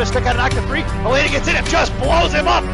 with a stick out of knock to three. Elena gets in and just blows him up.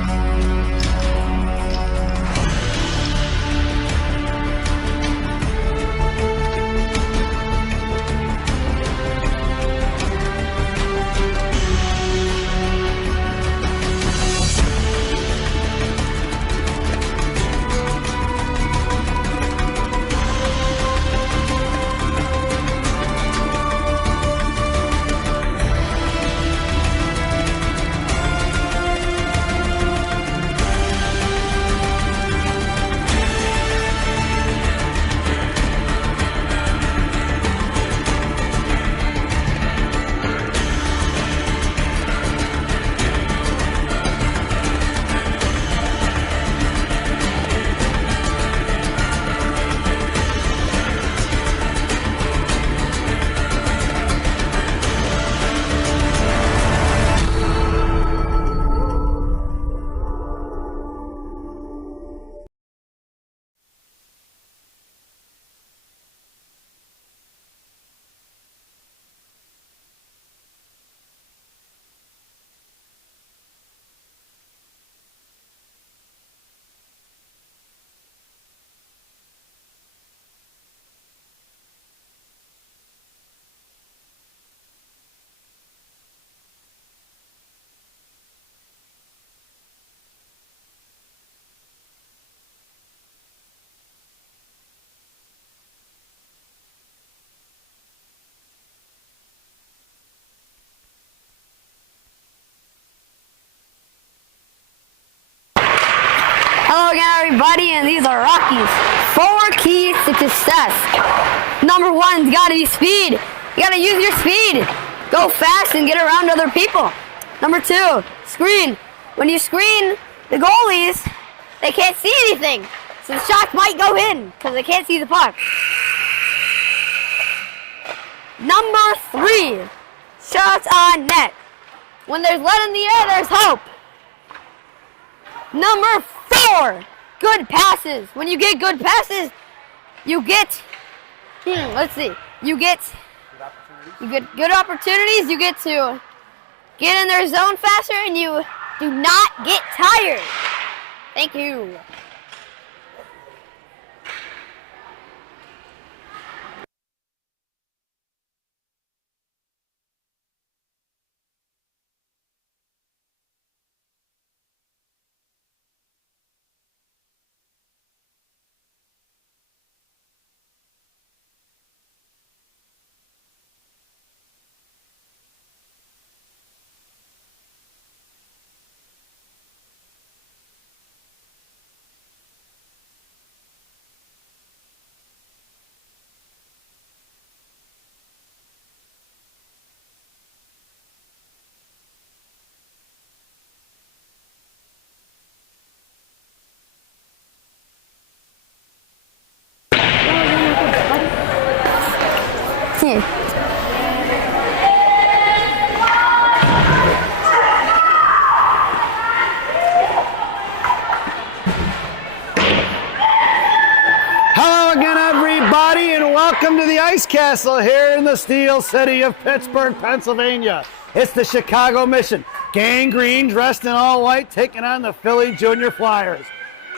Hello again, everybody, and these are Rocky's 4 keys to success. Number 1's got to be speed. You got to use your speed. Go fast and get around other people. Number 2, screen. When you screen the goalies, they can't see anything, so the shots might go in because they can't see the puck. Number 3, shots on net. When there's lead in the air, there's hope. Number 4, good passes. When you get good passes, you get, you get good opportunities. You get to get in their zone faster, and you do not get tired. Thank you. Hello again, everybody, and welcome to the Ice Castle here in the Steel City of Pittsburgh, Pennsylvania. It's the Chicago Mission. Gang Green, dressed in all white, taking on the Philly Junior Flyers.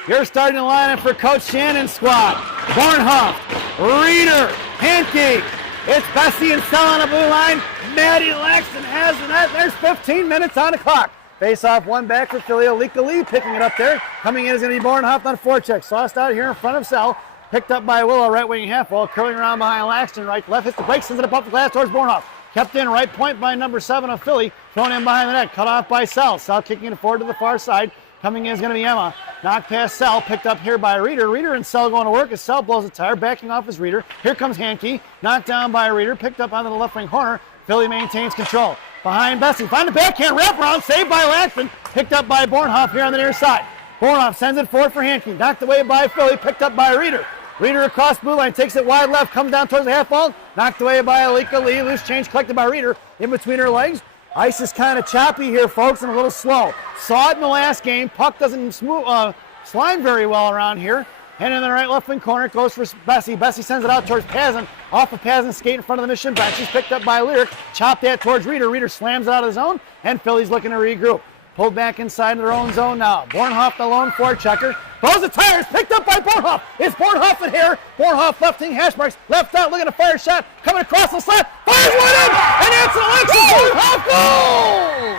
Your starting lineup for Coach Shannon's squad: Bornhoff, Reeder, Hankey. It's Bessie and Sell on the blue line. Maddie Laxton has the net. There's 15 minutes on the clock. Face off one back for Philly. Alika Lee picking it up there. Coming in is going to be Bornhoff on forecheck. Sauced out here in front of Sell. Picked up by Willow, right wing half wall. Curling around behind Laxton. Right left hits the break. Sends it up off the glass towards Bornhoff. Kept in right point by number 7 of Philly. Thrown in behind the net. Cut off by Sell. Sell kicking it forward to the far side. Coming in is going to be Emma. Knocked past Sell. Picked up here by Reeder. Reeder and Sell going to work as Sell blows a tire. Backing off his Reeder. Here comes Hankey. Knocked down by Reeder. Picked up onto the left wing corner. Philly maintains control. Behind Bessie. Find the backhand wrap around. Saved by Laxton. Picked up by Bornhoff here on the near side. Bornhoff sends it forward for Hankey. Knocked away by Philly. Picked up by Reeder. Reeder across blue line. Takes it wide left. Comes down towards the half wall. Knocked away by Alika Lee. Loose change collected by Reeder. In between her legs. Ice is kind of choppy here, folks, and a little slow. Saw it in the last game. Puck doesn't slide very well around here. And in the right left wing corner, it goes for Bessie. Bessie sends it out towards Pazin. Off of Pazin's skate in front of the Mission bench. She's picked up by Lyric. Chopped that towards Reeder. Reeder slams it out of the zone, and Philly's looking to regroup. Pulled back inside their own zone now. Bornhoff, the lone forechecker. Throws the tires, picked up by Bornhoff. It's Bornhoff in here. Bornhoff lefting hash marks. Left out, looking to fire a shot. Coming across the slot. Fires one in! And it's an Alexis Bornhoff goal!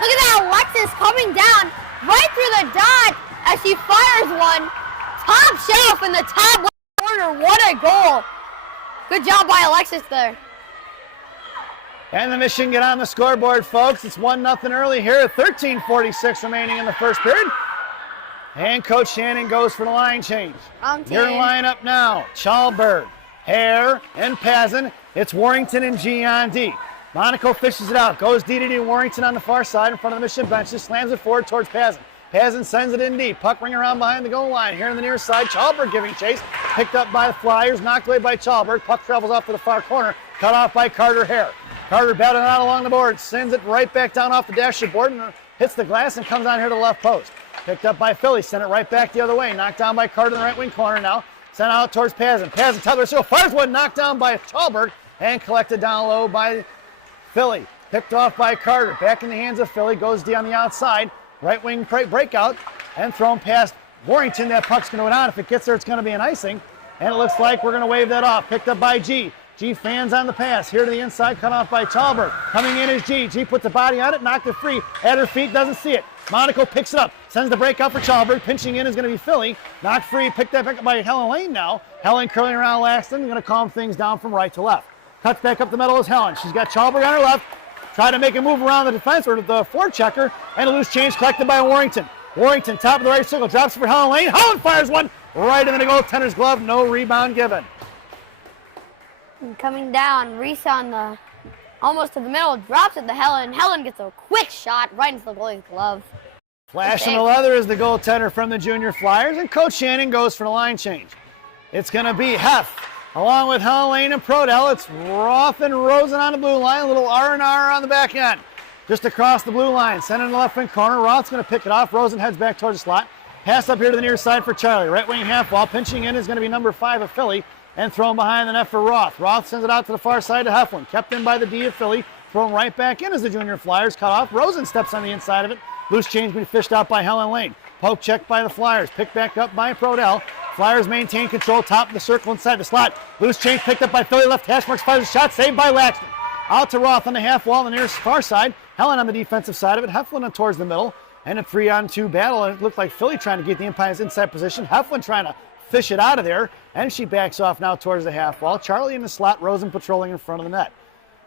Look at that, Alexis coming down right through the dot as she fires one. Top shelf in the top left corner. What a goal. Good job by Alexis there. And the Mission get on the scoreboard, folks. It's 1-0 early here. 13:46 remaining in the first period. And Coach Shannon goes for the line change. Your lineup now. Chalberg, Hare, and Pazin. It's Warrington and G on D. Monaco fishes it out. Goes D to D. Warrington on the far side in front of the Mission bench. Just slams it forward towards Pazin. Pazin sends it in deep. Puck ring around behind the goal line. Here on the near side, Chalberg giving chase. Picked up by the Flyers. Knocked away by Chalberg. Puck travels off to the far corner. Cut off by Carter Hare. Carter battling out along the board. Sends it right back down off the dasher board and hits the glass and comes on here to the left post. Picked up by Philly. Sent it right back the other way. Knocked down by Carter in the right wing corner now. Sent out towards Pazin. Pazin, top of the circle. Fires one. Knocked down by Chalberg and collected down low by Philly. Picked off by Carter. Back in the hands of Philly. Goes D on the outside. Right wing breakout. And thrown past Warrington. That puck's going to go down. If it gets there, it's going to be an icing. And it looks like we're going to wave that off. Picked up by G. G fans on the pass. Here to the inside. Cut off by Chalberg. Coming in is G. G puts a body on it. Knocked it free. At her feet. Doesn't see it. Monaco picks it up. Sends the break out for Chalberg. Pinching in is going to be Philly. Knocked free. Picked that back up by Helen Lane now. Helen curling around Laxton. Going to calm things down from right to left. Cuts back up the middle is Helen. She's got Chalberg on her left. Try to make a move around the defense or the forechecker. And a loose change collected by Warrington. Warrington, top of the right circle, drops for Helen Lane. Helen fires one right into the goaltender's glove. No rebound given. And coming down, Reese on the almost to the middle, drops it to Helen. Helen gets a quick shot right into the goalie's glove. Flashing the leather is the goaltender from the Junior Flyers, and Coach Shannon goes for the line change. It's going to be Heff along with Helen Lane and Prodell. It's Roth and Rosen on the blue line. A little R&R on the back end. Just across the blue line, sent in the left wing corner. Roth's going to pick it off. Rosen heads back towards the slot. Pass up here to the near side for Charlie. Right wing half wall. Pinching in is going to be number 5 of Philly and thrown behind the net for Roth. Roth sends it out to the far side to Heflin. Kept in by the D of Philly. Thrown right back in as the Junior Flyers cut off. Rosen steps on the inside of it. Loose change being fished out by Helen Lane. Poke checked by the Flyers. Picked back up by Prodell. Flyers maintain control. Top of the circle inside the slot. Loose change picked up by Philly. Left hash marks fires a shot. Saved by Laxton. Out to Roth on the half wall on the near far side. Helen on the defensive side of it. Heflin towards the middle. And a 3-on-2 battle. And it looked like Philly trying to get the Empires inside position. Heflin trying to fish it out of there. And she backs off now towards the half wall. Charlie in the slot. Rosen patrolling in front of the net.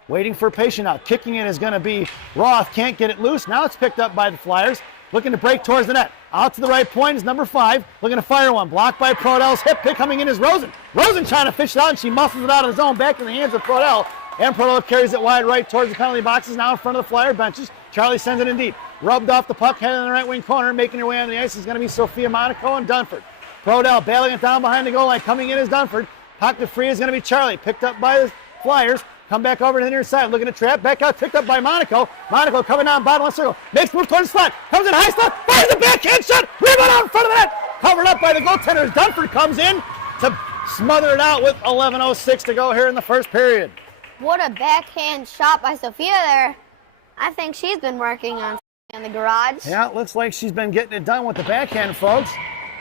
Waiting for a patient out. Kicking it is going to be Roth. Can't get it loose. Now it's picked up by the Flyers. Looking to break towards the net. Out to the right point is number 5. Looking to fire one. Blocked by Prodell's hip. Pick coming in is Rosen. Rosen trying to fish it out, and she muscles it out of the zone. Back in the hands of Prodell. And Prodell carries it wide right towards the penalty boxes. Now in front of the Flyer benches. Charlie sends it in deep. Rubbed off the puck. Headed in the right wing corner. Making her way on the ice is going to be Sophia Monaco and Dunford. Prodell battling it down behind the goal line. Coming in is Dunford. Pocket free is going to be Charlie. Picked up by the Flyers. Come back over to the near side, looking to trap. Back out, picked up by Monaco. Monaco coming down bottom left circle. Makes move towards the slot. Comes in high slot. Fires the backhand shot. Rebound out in front of the net. Covered up by the goaltender. Dunford comes in to smother it out with 11:06 to go here in the first period. What a backhand shot by Sophia there. I think she's been working on in the garage. Yeah, it looks like she's been getting it done with the backhand, folks.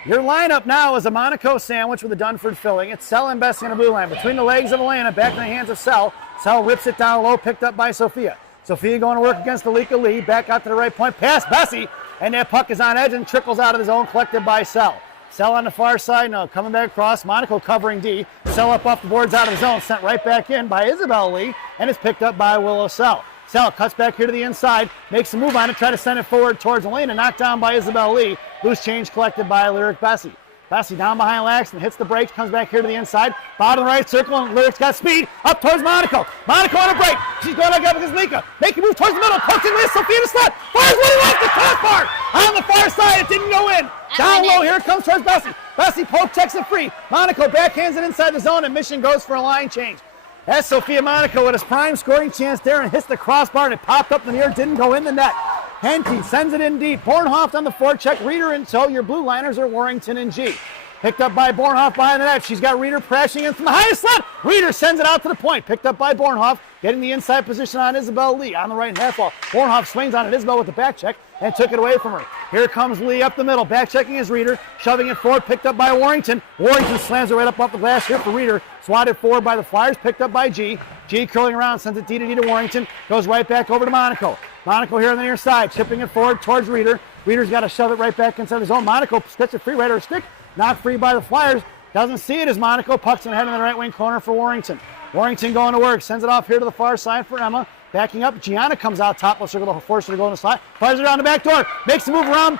Your lineup now is a Monaco sandwich with a Dunford filling. It's Sell and Bessie on the blue line. Between the legs of Elena, back in the hands of Sell. Sell rips it down low, picked up by Sophia. Sophia going to work against Alika Lee. Back out to the right point, past Bessie. And that puck is on edge and trickles out of the zone, collected by Sell. Sell on the far side, no, coming back across. Monaco covering D. Sell up off the boards out of the zone, sent right back in by Isabel Lee. And it's picked up by Willow Sell. Sell cuts back here to the inside, makes a move on it, try to send it forward towards Elena, knocked down by Isabel Lee. Loose change collected by Lyric Bessie. Bessie down behind Laxton, hits the brakes, comes back here to the inside, bottom right circle, and Lyric's got speed, up towards Monaco. Monaco on a break, she's going up against Lika, making a move towards the middle, pokes in with Sophia in the slot, fires one off the crossbar, on the far side, it didn't go in. Down low, here it comes towards Bessie. Bessie poke checks it free. Monaco backhands it inside the zone, and Mission goes for a line change. That's Sophia Monaco with his prime scoring chance there and hits the crossbar, and it popped up in the air, didn't go in the net. Henke sends it in deep. Bornhoff on the forecheck. Reeder and so your blue liners are Warrington and G. Picked up by Bornhoff behind the net. She's got Reeder crashing in from the highest slot. Reeder sends it out to the point. Picked up by Bornhoff, getting the inside position on Isabel Lee on the right half wall. Bornhoff swings on it. Isabel with the back check and took it away from her. Here comes Lee up the middle. Back checking his Reeder, shoving it forward. Picked up by Warrington. Warrington slams it right up off the glass here for Reeder. Swatted forward by the Flyers. Picked up by G. G curling around, sends it D to Warrington. Goes right back over to Monaco. Monaco here on the near side, chipping it forward towards Reeder. Reeder's got to shove it right back inside his own. Monaco gets it free right her stick. Knocked free by the Flyers. Doesn't see it as Monaco pucks it ahead in the right wing corner for Warrington. Warrington going to work. Sends it off here to the far side for Emma. Backing up. Gianna comes out top. Let's circle to force her to go in the slot. Fires it down the back door. Makes the move around.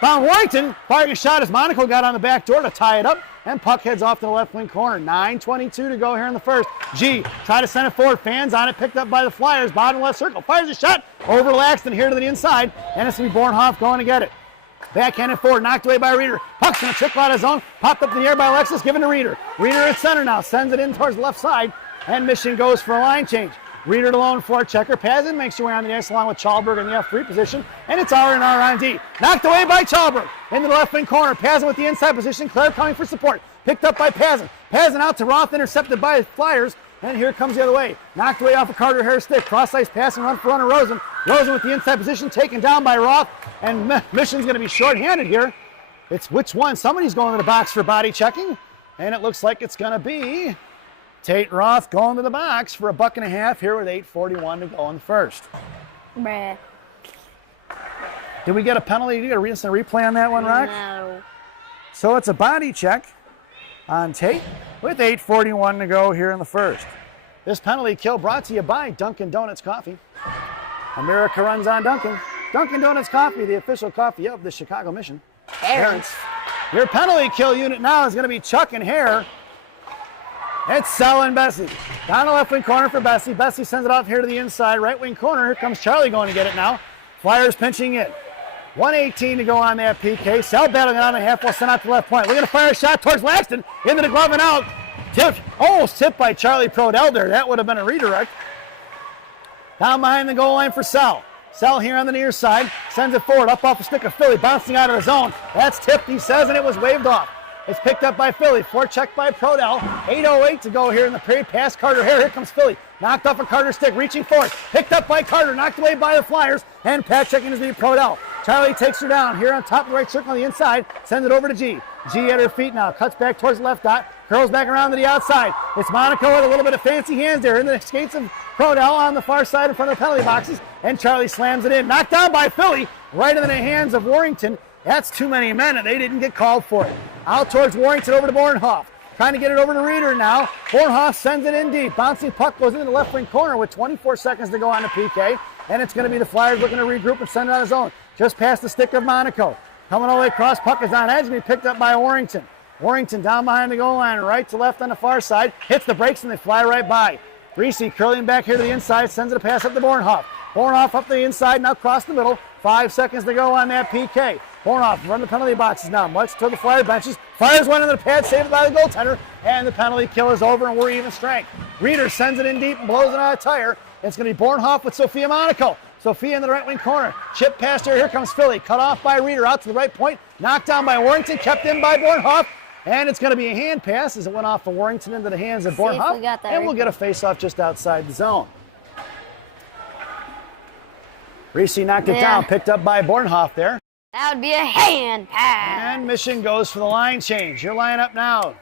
Found Warrington. Firing a shot as Monaco got on the back door to tie it up. And puck heads off to the left wing corner. 9:22 to go here in the first. G try to send it forward. Fans on it. Picked up by the Flyers. Bottom left circle. Fires a shot over Laxton here to the inside. And it's going to be Bornhoff going to get it. Backhanded forward, knocked away by Reeder. Puck's going to trickle out of zone. Popped up in the air by Alexis, given to Reeder. Reeder at center now, sends it in towards the left side. And Mission goes for a line change. Reeder alone for checker. Pazin makes her way on the ice along with Chalberg in the F3 position. And it's R&R on D. Knocked away by Chalberg into the left wing corner. Pazin with the inside position. Claire coming for support. Picked up by Pazin. Pazin out to Roth, intercepted by Flyers. And here comes the other way. Knocked away off of Carter Harris stick. Cross ice pass and run for runner Rosen. Rosen with the inside position taken down by Roth. And Mission's going to be shorthanded here. It's which one? Somebody's going to the box for body checking. And it looks like it's going to be Tate Roth going to the box for $1.50 here with 8:41 to go in the first. Bruh. Did we get a penalty? Did you get a instant replay on that one, Rock? No. So it's a body check on Tate with 8:41 to go here in the first. This penalty kill brought to you by Dunkin' Donuts Coffee. America runs on Dunkin'. Dunkin' Donuts Coffee, the official coffee of the Chicago Mission. Parents. Your penalty kill unit now is going to be Chuck and Hare. It's Sel and Bessie. Down the left wing corner for Bessie. Bessie sends it off here to the inside right wing corner. Here comes Charlie going to get it now. Flyers pinching in. 1:18 to go on that PK. Sel battling it on the half wall, sent out to left point. We're going to fire a shot towards Laxton. Into the glove and out. Tipped, almost tipped by Charlie Prodell there. That would have been a redirect. Down behind the goal line for Sel. Sel here on the near side. Sends it forward, up off the stick of Philly. Bouncing out of the zone. That's tipped, he says, and it was waved off. It's picked up by Philly. Forechecked by Prodell. 8:08 to go here in the period. Past Carter Hare. Here comes Philly. Knocked off a Carter stick. Reaching forward. Picked up by Carter. Knocked away by the Flyers. And Pat checking his knee. Prodell. Charlie takes her down here on top of the right circle on the inside. Sends it over to G. G at her feet now. Cuts back towards the left dot. Curls back around to the outside. It's Monaco with a little bit of fancy hands there in the skates of Prodell on the far side in front of the penalty boxes. And Charlie slams it in. Knocked down by Philly. Right into the hands of Warrington. That's too many men, and they didn't get called for it. Out towards Warrington over to Bornhoff. Trying to get it over to Reeder now. Bornhoff sends it in deep. Bouncing puck goes into the left wing corner with 24 seconds to go on the PK. And it's going to be the Flyers looking to regroup and send it on his own. Just past the stick of Monaco. Coming all the way across. Puck is on edge and be picked up by Warrington. Warrington down behind the goal line. Right to left on the far side. Hits the brakes and they fly right by. Reese curling back here to the inside. Sends it a pass up to Bornhoff. Bornhoff up the inside. Now across the middle. 5 seconds to go on that PK. Bornhoff run the penalty boxes now. Much to the Flyer benches. Flyers one into the pad, saved by the goaltender, and the penalty kill is over, and we're even strength. Reeder sends it in deep and blows it out of tire. It's going to be Bornhoff with Sophia Monaco. Sophia in the right wing corner. Chip past her. Here comes Philly. Cut off by Reeder out to the right point. Knocked down by Warrington. Kept in by Bornhoff. And it's going to be a hand pass as it went off of Warrington into the hands of Bornhoff. And we'll get a face-off just outside the zone. Reese knocked it down. Picked up by Bornhoff there. That would be a hand pass. And Mission goes for the line change. Your lineup now.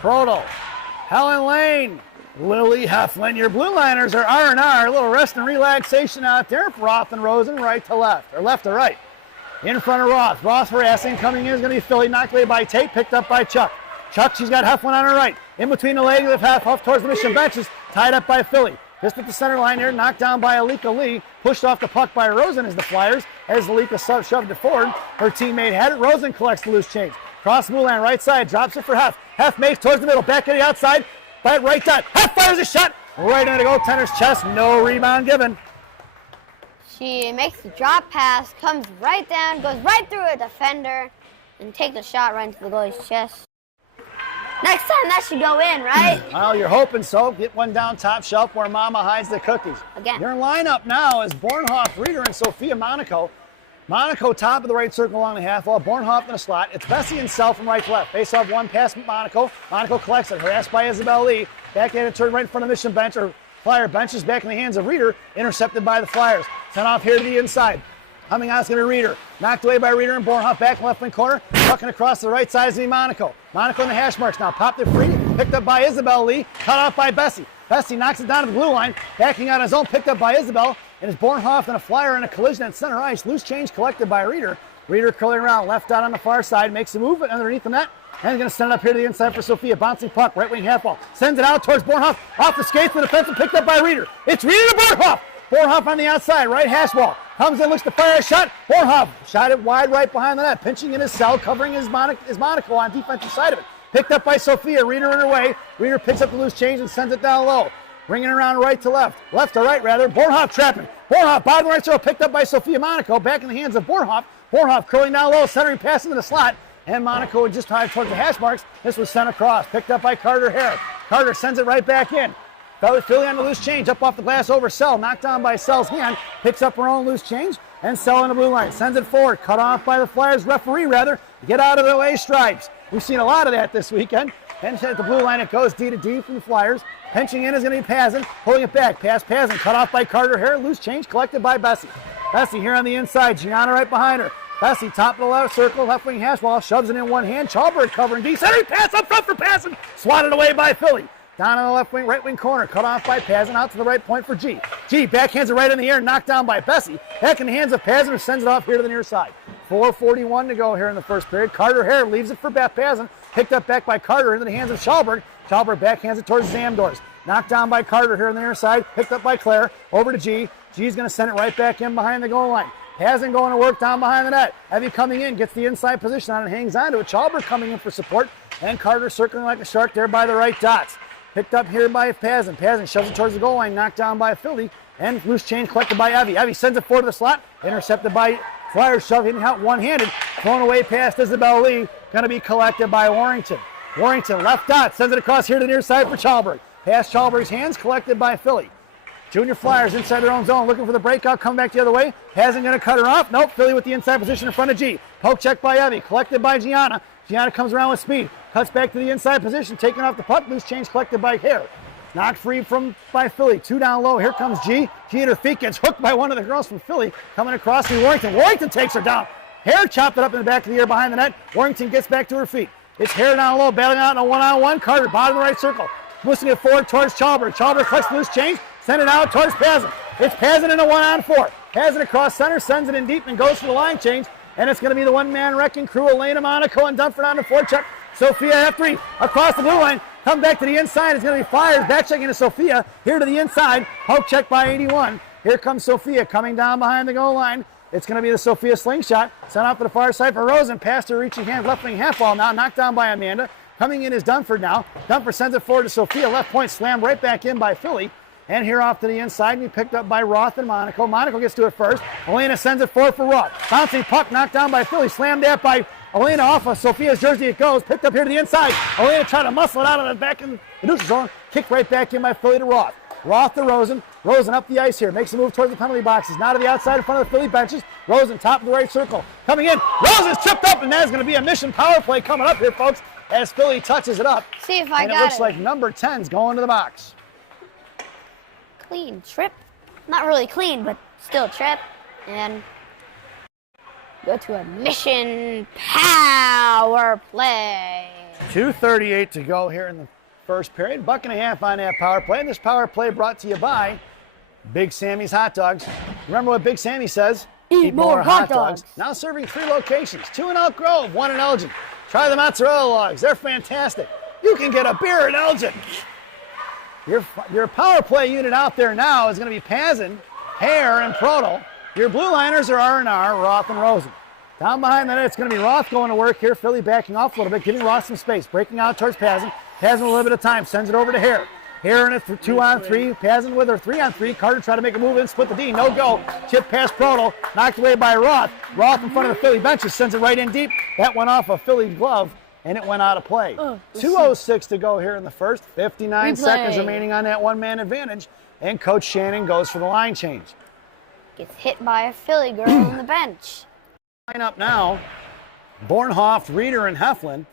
Prodell, Helen Lane, Lily Heflin. Your blue liners are R&R. A little rest and relaxation out there for Roth and Rosen, right to left, or left to right. In front of Roth. Roth harassing. Coming in is going to be Philly. Knocked away by Tate. Picked up by Chuck. Chuck, she's got Heflin on her right. In between the legs of Huff towards the Mission benches. Tied up by Philly. Just at the center line here, knocked down by Alika Lee. Pushed off the puck by Rosen as the Flyers. As Alika shoved it forward, her teammate had it. Rosen collects the loose change. Cross the blue line, right side, drops it for Huff. Huff makes towards the middle, back at the outside. By right dot. Huff fires a shot right into the goaltender's chest. No rebound given. She makes the drop pass, comes right down, goes right through a defender, and takes the shot right into the goalie's chest. Next time that should go in, right? Well, you're hoping so. Get one down top shelf where Mama hides the cookies. Again. Your lineup now is Bornhoff, Reeder, and Sophia Monaco. Monaco top of the right circle along the half wall. Bornhoff in a slot. It's Bessie and Sell from right to left. Face off one pass Monaco. Monaco collects it. Harassed by Isabel Lee. Back at it, turn right in front of Mission bench or Flyer benches back in the hands of Reeder. Intercepted by the Flyers. Sent off here to the inside. Coming out is going to be Reeder. Knocked away by Reeder and Bornhoff back left wing corner. Tucking across the right side is going to be Monaco. Monaco in the hash marks now. Popped it free. Picked up by Isabel Lee. Cut off by Bessie. Bessie knocks it down to the blue line. Backing on his own. Picked up by Isabel. And it's Bornhoff and a Flyer in a collision at center ice. Loose change collected by Reeder. Reeder curling around. Left out on the far side. Makes a move underneath the net. And he's going to send it up here to the inside for Sophia. Bouncing puck. Right wing half ball. Sends it out towards Bornhoff. Off the skates. The defensive picked up by Reeder. It's Reeder to Bornhoff. Bornhoff on the outside. Right hash wall. Comes in, looks to fire a shot. Bornhoff shot it wide right behind the net. Pinching in his cell. Covering his Monaco on defensive side of it. Picked up by Sophia. Reeder in her way. Reeder picks up the loose change and sends it down low. Bringing it around right to left. Left to right, rather. Bornhoff trapping. Bornhoff, bottom right circle, picked up by Sophia Monaco. Back in the hands of Bornhoff. Bornhoff curling down low, centering pass into the slot. And Monaco would just drive towards the hash marks. This was sent across. Picked up by Carter Hare. Carter sends it right back in. Philly on the loose change. Up off the glass over Sell. Knocked down by Sell's hand. Picks up her own loose change. And Sell on the blue line. Sends it forward. Cut off by the Flyers referee, rather. Get out of the way, stripes. We've seen a lot of that this weekend. And at the blue line, it goes D to D from the Flyers. Pinching in is going to be Pazin. Pulling it back. Pass Pazin. Cut off by Carter Hare. Loose change collected by Bessie. Bessie here on the inside. Gianna right behind her. Bessie top of the left circle. Left wing hash wall. Shoves it in one hand. Chalberg covering D. Centering pass up front for Pazin. Swatted away by Philly. Down on the left wing, right wing corner. Cut off by Pazin. Out to the right point for G. G backhands it right in the air. Knocked down by Bessie. Back in the hands of Pazin, who sends it off here to the near side. 4:41 to go here in the first period. Carter Hare leaves it for Pazin. Picked up back by Carter into the hands of Chalberg. Chalberg backhands it towards Zamdors. Knocked down by Carter here on the near side. Picked up by Claire. Over to G. G's going to send it right back in behind the goal line. Pazin going to work down behind the net. Evie coming in, gets the inside position on it, hangs on to it. Chalberg coming in for support. And Carter circling like a shark there by the right dots. Picked up here by Pazin. Pazin shoves it towards the goal line. Knocked down by Philly. And loose change collected by Evie. Evie sends it forward to the slot. Intercepted by Flyers, shoving out one-handed. Thrown away past Isabel Lee. Going to be collected by Warrington. Warrington left dot. Sends it across here to the near side for Chalberg. Past Chalberg's hands. Collected by Philly. Junior Flyers inside their own zone. Looking for the breakout. Come back the other way. Pazin going to cut her off. Nope. Philly with the inside position in front of G. Poke check by Evie. Collected by Gianna. Gianna comes around with speed. Cuts back to the inside position. Taking off the puck. Loose change collected by Hare. Knocked free by Philly. Two down low. Here comes G. G at her feet gets hooked by one of the girls from Philly. Coming across to Warrington. Warrington takes her down. Hare chopped it up in the back of the ear behind the net. Warrington gets back to her feet. It's Hare down low, battling out in a one-on-one. Carter, bottom of the right circle. Pushing it forward towards Chalberg. Chalberg collects the loose change. Send it out towards Pazin. It's Pazin in a one-on-four. Pazin across center, sends it in deep and goes for the line change. And it's going to be the one-man wrecking crew. Elena Monaco and Dunford on the forecheck. Sophia F3 across the blue line. Come back to the inside. It's going to be Flyers. Back checking to Sophia. Here to the inside. Poke check by 81. Here comes Sophia coming down behind the goal line. It's going to be the Sophia slingshot. Sent off to the far side for Rosen. Past her reaching hand. Left wing half ball now. Knocked down by Amanda. Coming in is Dunford now. Dunford sends it forward to Sophia. Left point slammed right back in by Philly. And here off to the inside, and he picked up by Roth and Monaco. Monaco gets to it first. Elena sends it forward for Roth. Bouncing puck knocked down by Philly. Slammed that by Elena off of Sophia's jersey. It goes. Picked up here to the inside. Elena tried to muscle it out of the back in the neutral zone. Kicked right back in by Philly to Roth. Roth to Rosen. Rosen up the ice here. Makes a move towards the penalty boxes. Now to the outside in front of the Philly benches. Rosen top of the right circle. Coming in. Rosen's tripped up, and that is going to be a mission power play coming up here, folks, as Philly touches it up. See if I and got it. And it looks like number 10's going to the box. Clean trip. Not really clean, but still trip. And go to a mission power play. 2:38 to go here in the first period. Buck and a half on that power play. And this power play brought to you by Big Sammy's Hot Dogs. Remember what Big Sammy says? Eat more hot dogs. Now serving 3 locations. 2 in Elk Grove, 1 in Elgin. Try the mozzarella logs. They're fantastic. You can get a beer in Elgin. Your power play unit out there now is going to be Pazin, Hare, and Proto. Your blue liners are R&R, Roth, and Rosen. Down behind that, it's going to be Roth going to work here. Philly backing off a little bit, giving Roth some space. Breaking out towards Pazin. Pazin a little bit of time. Sends it over to Hare. Hare in a 2-on-3. Pazin with her 3-on-3. Carter tried to make a move in, split the D. No go. Chip past Proto. Knocked away by Roth. Roth in front of the Philly benches. Sends it right in deep. That went off a Philly glove, and it went out of play. 2:06 to go here in the first. 59 seconds remaining on that one-man advantage. And Coach Shannon goes for the line change. Gets hit by a Philly girl on the bench. Line up now. Bornhoff, Reeder, and Heflin.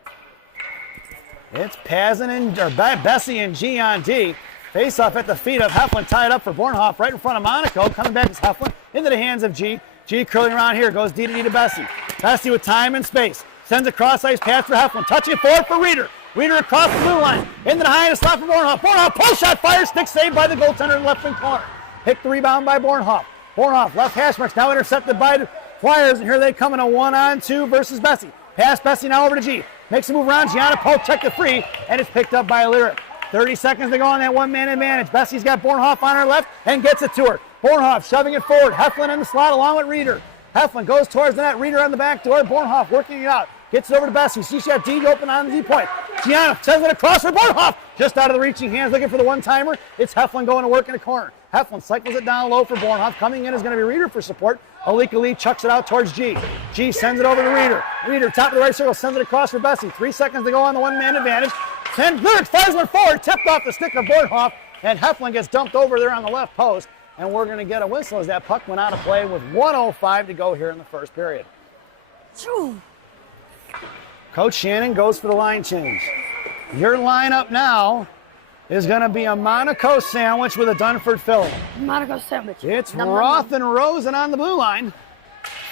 It's Bessie and G on D. Face off at the feet of Heflin, tied up for Bornhoff right in front of Monaco. Coming back is Heflin into the hands of G. G curling around here, goes D to Bessie. Bessie with time and space. Sends a cross-ice pass for Heflin. Touching it forward for Reeder. Reeder across the blue line. Into the high and a stop for Bornhoff. Bornhoff, pull shot, fire stick saved by the goaltender in the left wing corner. Pick the rebound by Bornhoff. Bornhoff, left hash marks, now intercepted by the Flyers, and here they come in a 1-on-2 versus Bessie. Pass Bessie now over to G. Makes a move around, Gianna Pope checked the free, and it's picked up by Lyric. 30 seconds to go on that one-man advantage. Bessie's got Bornhoff on her left and gets it to her. Bornhoff shoving it forward. Heflin in the slot along with Reeder. Heflin goes towards the net. Reeder on the back door. Bornhoff working it out. Gets it over to Bessie. She's got D open on the D point. Gianna sends it across for Bornhoff. Just out of the reaching hands, looking for the one-timer. It's Heflin going to work in the corner. Heflin cycles it down low for Bornhoff. Coming in is going to be Reeder for support. Alika Lee chucks it out towards G. G sends it over to Reeder. Reeder, top of the right circle, sends it across for Bessie. 3 seconds to go on the one-man advantage. Lyric fires one forward, tipped off the stick of Bornhoff, and Heflin gets dumped over there on the left post. And we're going to get a whistle as that puck went out of play with 1:05 to go here in the first period. Coach Shannon goes for the line change. Your lineup now is going to be a Monaco sandwich with a Dunford filling. Monaco sandwich. It's Roth and Rosen on the blue line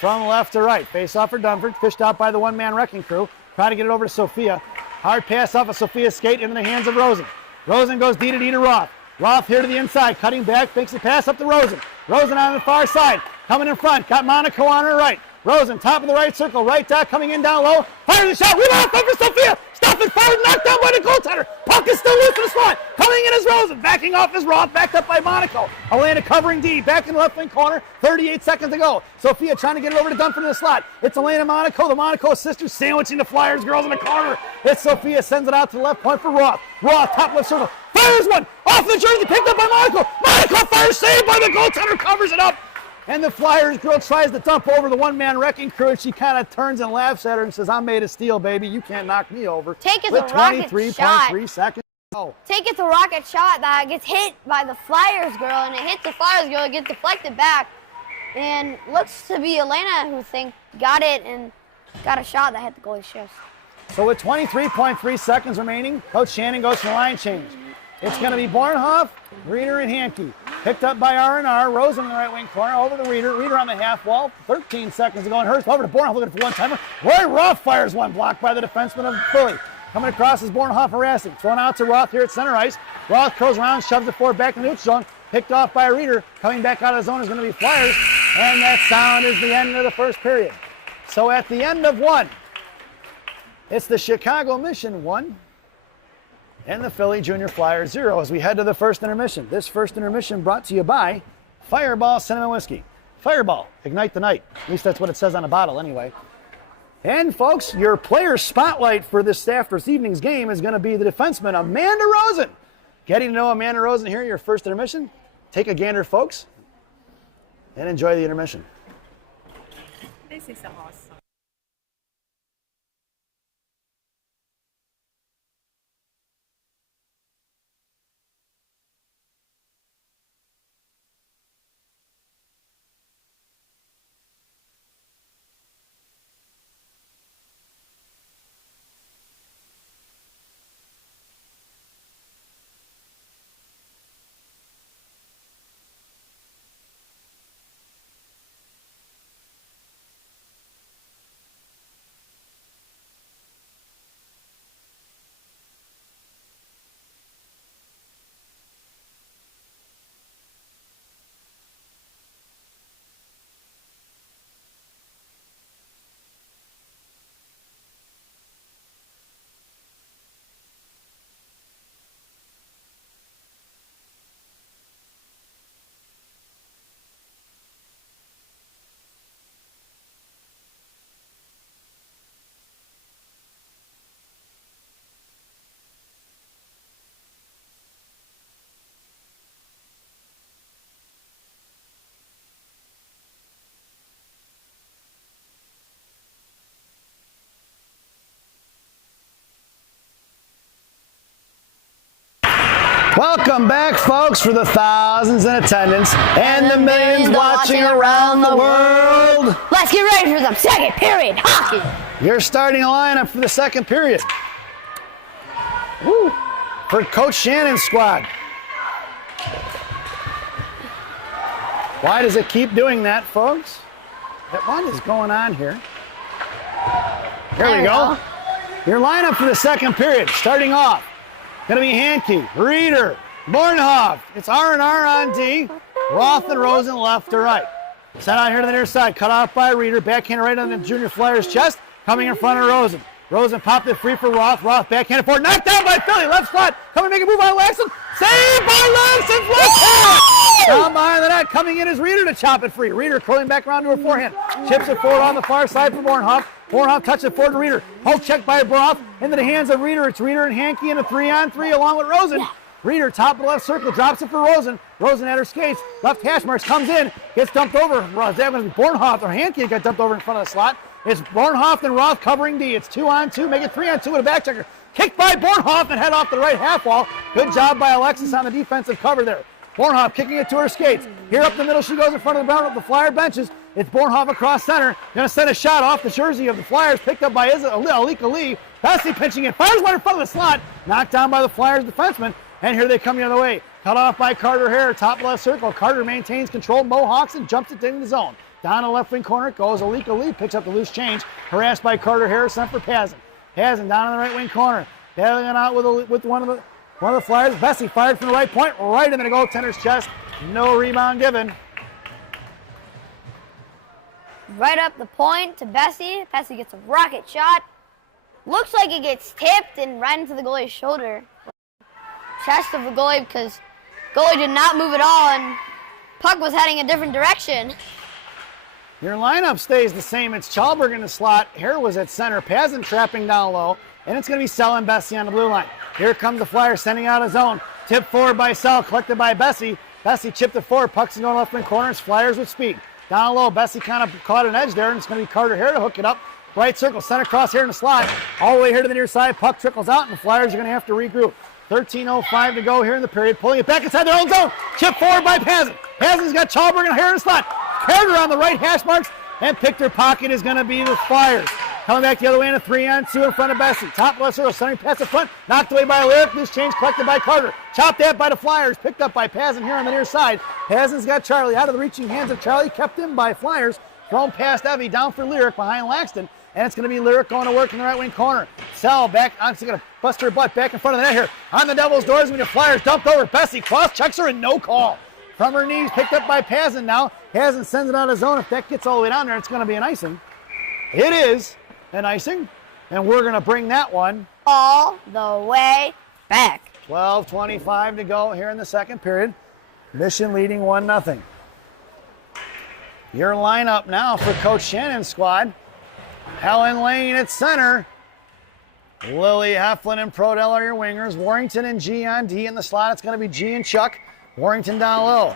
from left to right. Face off for Dunford, fished out by the one-man wrecking crew. Try to get it over to Sophia. Hard pass off of Sophia's skate into the hands of Rosen. Rosen goes D to Roth. Roth here to the inside, cutting back, makes the pass up to Rosen. Rosen on the far side, coming in front, got Monaco on her right. Rosen, top of the right circle, right dot, coming in down low. Fires the shot, rebound for Sophia. Stop it, fired, knocked down by the goaltender. Puck is still loose in the slot. Coming in is Rosen, backing off is Roth, backed up by Monaco. Elena covering D, back in the left wing corner, 38 seconds to go. Sophia trying to get it over to Dunford in the slot. It's Elena Monaco, the Monaco sisters sandwiching the Flyers girls in the corner. It's Sophia, sends it out to the left point for Roth. Roth, top left circle, fires one, off the jersey, picked up by Monaco. Monaco fires, saved by the goaltender, covers it up. And the Flyers girl tries to dump over the one-man wrecking crew, and she kind of turns and laughs at her and says, I'm made of steel, baby. You can't knock me over. Take it with the rocket 23.3 seconds to go. Take it the rocket shot that gets hit by the Flyers girl, and it hits the Flyers girl, it gets deflected back. And looks to be Elena who got it and got a shot that hit the goalie's chest. So with 23.3 seconds remaining, Coach Shannon goes for the line change. It's going to be Bornhoff, Reeder, and Hankey. Picked up by R&R. Rosen in the right wing corner. Over to Reeder. Reeder on the half wall. 13 seconds to go. And Hurst over to Bornhoff looking for one-timer. Roy Roth fires one, blocked by the defenseman of Philly. Coming across is Bornhoff harassing. Thrown out to Roth here at center ice. Roth curls around, shoves it forward back in the neutral zone. Picked off by Reeder. Coming back out of the zone is going to be Flyers. And that sound is the end of the first period. So at the end of one, it's the Chicago Mission 1 and the Philly Junior Flyers 0 as we head to the first intermission. This first intermission brought to you by Fireball Cinnamon Whiskey. Fireball, ignite the night. At least that's what it says on the bottle anyway. And folks, your player spotlight for this evening's game is going to be the defenseman Amanda Rosen. Getting to know Amanda Rosen here, your first intermission. Take a gander, folks, and enjoy the intermission. This is awesome. Welcome back, folks, for the thousands in attendance and the millions watching around the world. Let's get ready for some second period hockey. Your starting lineup for the second period. Woo. For Coach Shannon's squad. Why does it keep doing that, folks? What is going on here? Here we go. Your lineup for the second period, starting off. Gonna be Handke, Reeder, Bornhoff. It's R&R on D. Roth and Rosen left to right. Sent out here to the near side, cut off by Reeder. Backhand right on the Junior Flyers chest. Coming in front of Rosen. Rosen popped it free for Roth. Roth backhanded forward. Knocked down by Philly. Left slot. Coming to make a move on Laxton. Saved by Laxton's left hand. Down behind the net. Coming in is Reeder to chop it free. Reeder curling back around to her forehand. Chips it forward on the far side for Bornhoff. Bornhoff touches it forward to Reeder. Poke check by Roth into the hands of Reeder. It's Reeder and Handke in a 3-on-3 along with Rosen. Reeder, top of the left circle, drops it for Rosen. Rosen at her skates. Left hash marks, comes in, gets dumped over. That was Bornhoff or Handke got dumped over in front of the slot. It's Bornhoff and Roth covering D. It's 2-on-2, make it 3-on-2 with a back checker. Kicked by Bornhoff and head off the right half wall. Good job by Alexis on the defensive cover there. Bornhoff kicking it to her skates. Here up the middle, she goes in front of the Flyer benches. It's Bornhoff across center. Going to send a shot off the jersey of the Flyers, picked up by Alika Lee. Bessie pinching it, fires one in front of the slot. Knocked down by the Flyers defenseman. And here they come the other way. Cut off by Carter Hare, top left circle. Carter maintains control. Mohawks and jumps it into the zone. Down the left wing corner goes Alika Lee, picks up the loose change. Harassed by Carter Hare, sent for Pazin. Pazin down in the right wing corner. Battling it out with one of the Flyers. Bessie fired from the right point, right into the goaltender's chest. No rebound given. Right up the point to Bessie. Bessie gets a rocket shot. Looks like it gets tipped and right into the goalie's shoulder. Chest of the goalie because goalie did not move at all and puck was heading a different direction. Your lineup stays the same. It's Chalberg in the slot. Hare was at center. Pazin trapping down low. And it's going to be Sell and Bessie on the blue line. Here comes the Flyers sending out a zone. Tipped forward by Sell, collected by Bessie. Bessie chipped it forward. Puck's going left wing corner. It's Flyers with speed. Down low, Bessie kind of caught an edge there, and it's going to be Carter Hare to hook it up. Right circle, center cross here in the slot. All the way here to the near side. Puck trickles out, and the Flyers are going to have to regroup. 13:05 to go here in the period. Pulling it back inside their own zone. Chip forward by Pazin. Pazin's got Chalberg and Hare in the slot. Carter on the right hash marks, and picked her pocket is going to be the Flyers. Coming back the other way in a 3-on-2 in front of Bessie. Top left circle, centering pass in front. Knocked away by Lyric. Loose change collected by Carter. Chopped at by the Flyers. Picked up by Pazin here on the near side. Pazin's got Charlie out of the reaching hands of Charlie. Kept in by Flyers. Thrown past Evie. Down for Lyric behind Laxton. And it's going to be Lyric going to work in the right wing corner. Sell back. I'm just going to bust her butt back in front of the net here. On the Devil's doors, the Flyers dumped over. Bessie cross checks her and no call. From her knees, picked up by Pazin now. Pazin sends it out of zone. If that gets all the way down there, it's going to be an icing. It is an icing. And we're going to bring that one all the way back. 12:25 to go here in the second period. Mission leading 1-0. Your lineup now for Coach Shannon's squad. Helen Lane at center. Lily Heflin and Prodell are your wingers. Warrington and G on D in the slot. It's going to be G and Chuck. Warrington down low.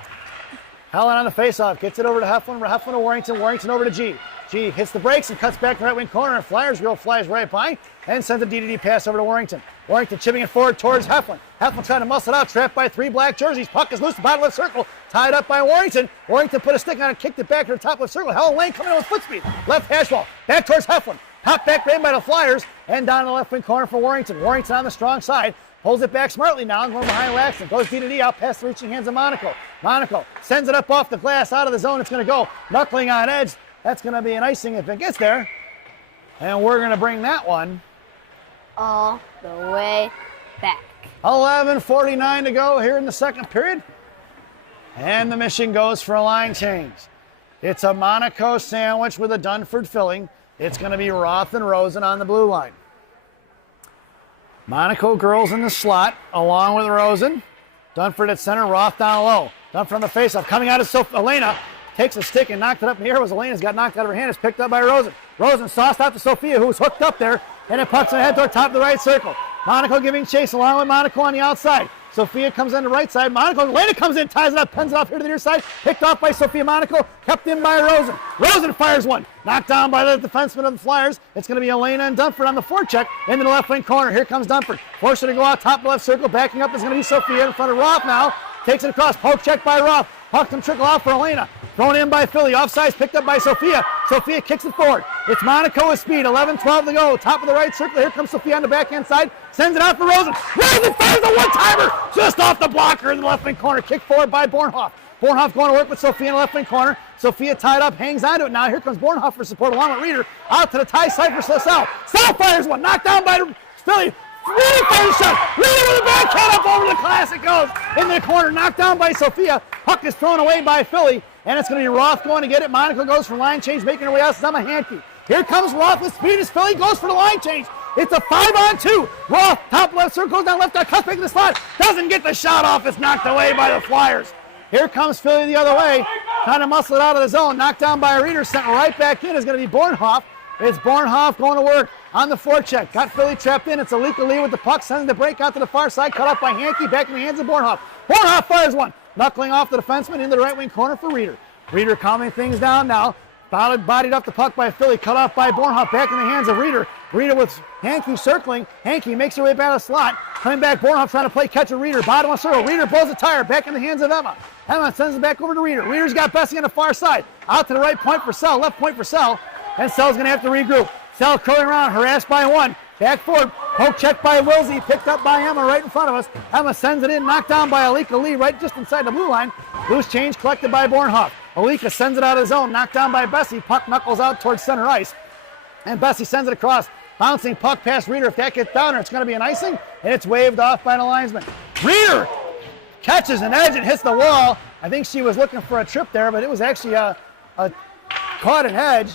Helen on the faceoff. Gets it over to Heflin. Heflin to Warrington. Warrington over to G. G hits the brakes and cuts back to right wing corner. And Flyers wheel flies right by and sends a DDD pass over to Warrington. Warrington chipping it forward towards Heflin. Heflin trying to muscle it out. Trapped by 3 black jerseys. Puck is loose. The bottom left circle. Tied up by Warrington. Warrington put a stick on it. Kicked it back to the top left circle. Helen Lane coming in with foot speed. Left hash wall. Back towards Heflin. Popped back right by the Flyers. And down the left wing corner for Warrington. Warrington on the strong side. Pulls it back smartly now, going behind Laxton. Goes DDD out past the reaching hands of Monaco. Monaco sends it up off the glass, out of the zone. It's going to go knuckling on edge. That's going to be an icing if it gets there. And we're going to bring that one all the way back. 11:49 to go here in the second period. And the mission goes for a line change. It's a Monaco sandwich with a Dunford filling. It's going to be Roth and Rosen on the blue line. Monaco girls in the slot, along with Rosen. Dunford at center, Roth down low. Dunford on the faceoff, coming out of Elena. Takes a stick and knocked it up in the air. Elena's got knocked out of her hand. It's picked up by Rosen. Rosen sauced out to Sophia, who was hooked up there. And it pucks ahead toward top of the right circle. Monaco giving chase along with Monaco on the outside. Sophia comes on the right side. Monaco, Elena comes in, ties it up, pins it off here to the near side. Picked off by Sophia Monaco, kept in by Rosen. Rosen fires one. Knocked down by the defenseman of the Flyers. It's going to be Elena and Dunford on the forecheck into the left wing corner. Here comes Dunford. Forced her to go out top of the left circle. Backing up is going to be Sophia in front of Roth now. Takes it across. Poke check by Roth. Puck can trickle out for Elena. Thrown in by Philly. Offsides picked up by Sophia. Sophia kicks it forward. It's Monaco with speed. 11-12 to go. Top of the right circle. Here comes Sophia on the backhand side. Sends it out for Rosen. Rosen fires a one-timer just off the blocker in the left wing corner. Kick forward by Bornhoff. Bornhoff going to work with Sophia in the left wing corner. Sophia tied up, hangs onto it now. Here comes Bornhoff for support along with Reeder. Out to the tie side for Sal. Sal fires one. Knocked down by Philly. Reeder fires a shot. Reeder with a backhand up over the glass. It goes into the corner. Knocked down by Sophia. Puck is thrown away by Philly. And it's going to be Roth going to get it. Monaco goes for line change, making her way out. Emma Hankey. Here comes Roth with speed as Philly goes for the line change. It's a 5-on-2. Roth, top left circle, goes down left, cuts back in the slot. Doesn't get the shot off. It's knocked away by the Flyers. Here comes Philly the other way. Trying to muscle it out of the zone. Knocked down by a Reeder. Sent right back in is going to be Bornhoff. It's Bornhoff going to work on the forecheck. Got Philly trapped in. It's Alika Lee with the puck. Sends the break out to the far side. Cut up by Hankey. Back in the hands of Bornhoff. Bornhoff fires one. Knuckling off the defenseman into the right wing corner for Reeder. Reeder calming things down now. Bodied up the puck by Philly. Cut off by Bornhoff. Back in the hands of Reeder. Reeder with Hankey circling. Hankey makes her way back to the slot. Coming back. Bornhoff trying to play catch a Reeder. Bottom of circle. Reeder blows a tire. Back in the hands of Emma. Emma sends it back over to Reeder. Reeder's got Bessie on the far side. Out to the right point for Sell. Left point for Sell. And Sell's going to have to regroup. Sell curling around. Harassed by one. Back forward. Poke check by Wilsey. Picked up by Emma right in front of us. Emma sends it in. Knocked down by Alika Lee right just inside the blue line. Loose change collected by Bornhoff. Alika sends it out of zone. Knocked down by Bessie. Puck knuckles out towards center ice. And Bessie sends it across. Bouncing puck past Reeder. If that gets down, it's going to be an icing. And it's waved off by the linesman. Reeder catches an edge and hits the wall. I think she was looking for a trip there, but it was actually a caught an edge.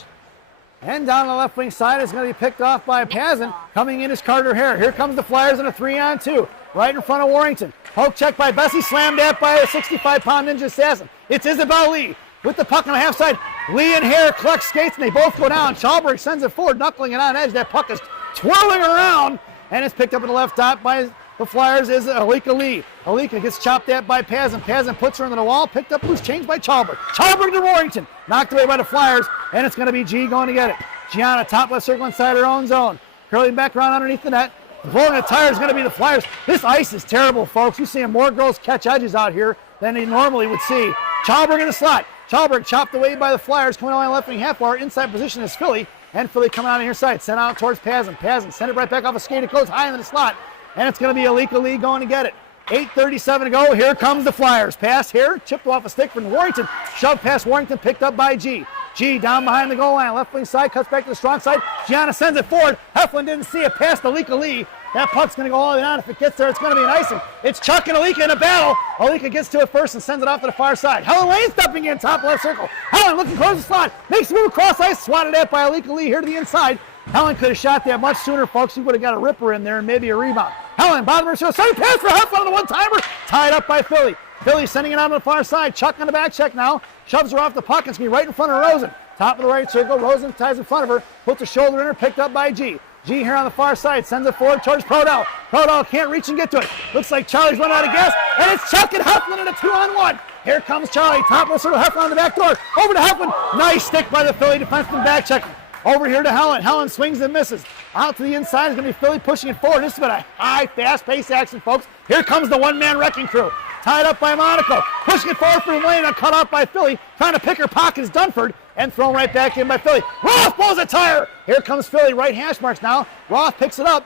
And down the left wing side is going to be picked off by Pazin. Coming in is Carter Hare. Here comes the Flyers in a 3-on-2. Right in front of Warrington. Poke check by Bessie. Slammed at by a 65-pound ninja assassin. It's Isabel Lee with the puck on the half side. Lee and Hare collect skates and they both go down. Chalberg sends it forward, knuckling it on edge. That puck is twirling around and it's picked up in the left dot by the Flyers is Alika Lee. Alika gets chopped at by Pazin. Pazin puts her into the wall. Picked up loose change by Chalberg. Chalberg to Warrington. Knocked away by the Flyers. And it's going to be G going to get it. Gianna top left circle inside her own zone. Curling back around underneath the net. Blowing the tire is going to be the Flyers. This ice is terrible, folks. You're seeing more girls catch edges out here than they normally would see. Chalberg in the slot. Chalberg chopped away by the Flyers. Coming on the left wing half bar. Inside position is Philly. And Philly coming out on your side. Sent out towards Pazin. Pazin sent it right back off a skate. It goes high into the slot. And it's going to be Alika Lee going to get it. 8:37 to go. Here comes the Flyers. Pass here. Chipped off a stick from Warrington. Shoved past Warrington. Picked up by G. G down behind the goal line. Left wing side. Cuts back to the strong side. Gianna sends it forward. Heflin didn't see it. Past Alika Lee. That puck's going to go all the way down. If it gets there, it's going to be an icing. It's Chuck and Alika in a battle. Alika gets to it first and sends it off to the far side. Helen Lane stepping in. Top left circle. Helen looking close to the slot. Makes a move across ice. Swatted at by Alika Lee here to the inside. Helen could have shot that much sooner, folks. She would have got a ripper in there and maybe a rebound. Helen, bottom of her show. Sending pass for Heflin on the one-timer. Tied up by Philly. Philly sending it out on the far side. Chuck on the back check now. Shoves her off the puck. It's going to be right in front of Rosen. Top of the right circle. Rosen ties in front of her. Puts a shoulder in her. Picked up by G. G here on the far side. Sends it forward towards Prodell. Prodell can't reach and get to it. Looks like Charlie's run out of gas. And it's Chuck and Heflin in a 2-on-1. Here comes Charlie. Top of the circle. Heflin on the back door. Over to Heflin. Nice stick by the Philly defenseman back checking. Over here to Helen. Helen swings and misses. Out to the inside is going to be Philly pushing it forward. This has been a high, fast-paced action, folks. Here comes the one-man wrecking crew. Tied up by Monaco. Pushing it forward for Elena. Cut off by Philly. Trying to pick her pockets, Dunford. And thrown right back in by Philly. Roth blows a tire. Here comes Philly. Right hash marks now. Roth picks it up.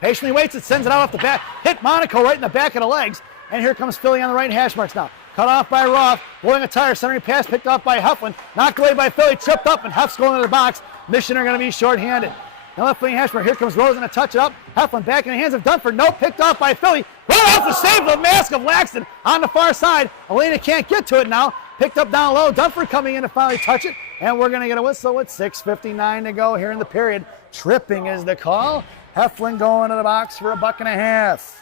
Patiently waits it. Sends it out off the back. Hit Monaco right in the back of the legs. And here comes Philly on the right hash marks now. Cut off by Roth. Blowing a tire. Centering pass picked off by Heflin. Knocked away by Philly. Tripped up. And Huff's going into the box. Mission are going to be short-handed. Now left wing hash mark. Here comes Rosen to touch it up. Heflin back in the hands of Dunford. No, picked off by Philly. Right off the save the mask of Laxton on the far side. Elena can't get to it now. Picked up down low. Dunford coming in to finally touch it. And we're going to get a whistle with 6:59 to go here in the period. Tripping is the call. Heflin going to the box for $1.50.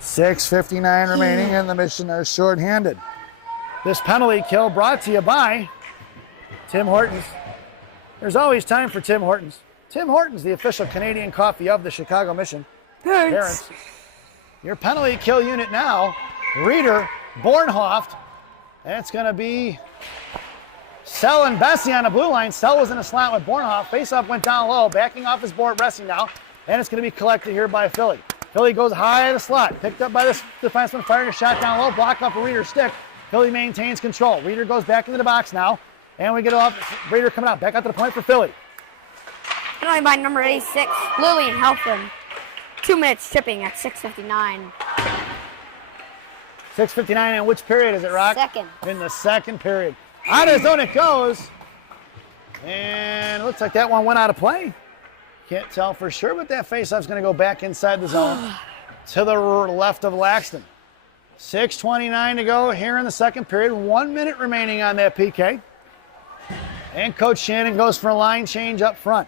6:59 remaining and the Mission are short-handed. This penalty kill brought to you by Tim Hortons. There's always time for Tim Hortons. Tim Hortons, the official Canadian coffee of the Chicago Mission. Parents. Your penalty kill unit now, Reeder, Bornhoft, and it's going to be Sell and Bessie on the blue line. Sell was in a slot with Bornhoft. Face-off went down low, backing off his board, resting now, and it's going to be collected here by Philly. Philly goes high in the slot, picked up by this defenseman, firing a shot down low, blocked off a Reeder's stick. Philly maintains control. Reeder goes back into the box now, and we get off. Reeder coming out, back out to the point for Philly. Penalty by number 86, Lillian Helfand. 2 minutes chipping at 6:59. 6:59 in which period is it, Rock? Second. In the second period. Out of zone it goes. And it looks like that one went out of play. Can't tell for sure, but that faceoff's going to go back inside the zone to the left of Laxton. 6:29 to go here in the second period. 1 minute remaining on that PK. And Coach Shannon goes for a line change up front.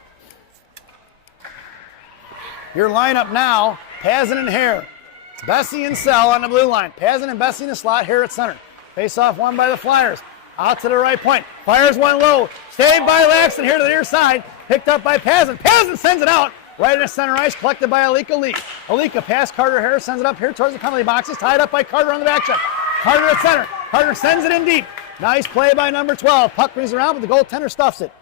Your lineup now, Pazin and Hare. Bessie and Sell on the blue line. Pazin and Bessie in the slot here at center. Face-off won by the Flyers. Out to the right point. Fires one low. Saved by Laxton here to the near side. Picked up by Pazin. Pazin sends it out. Right into center ice. Collected by Alika Lee. Alika past Carter Harris. Sends it up here towards the penalty boxes. Tied up by Carter on the back check. Carter at center. Carter sends it in deep. Nice play by number 12. Puck brings around, but the goaltender stuffs it.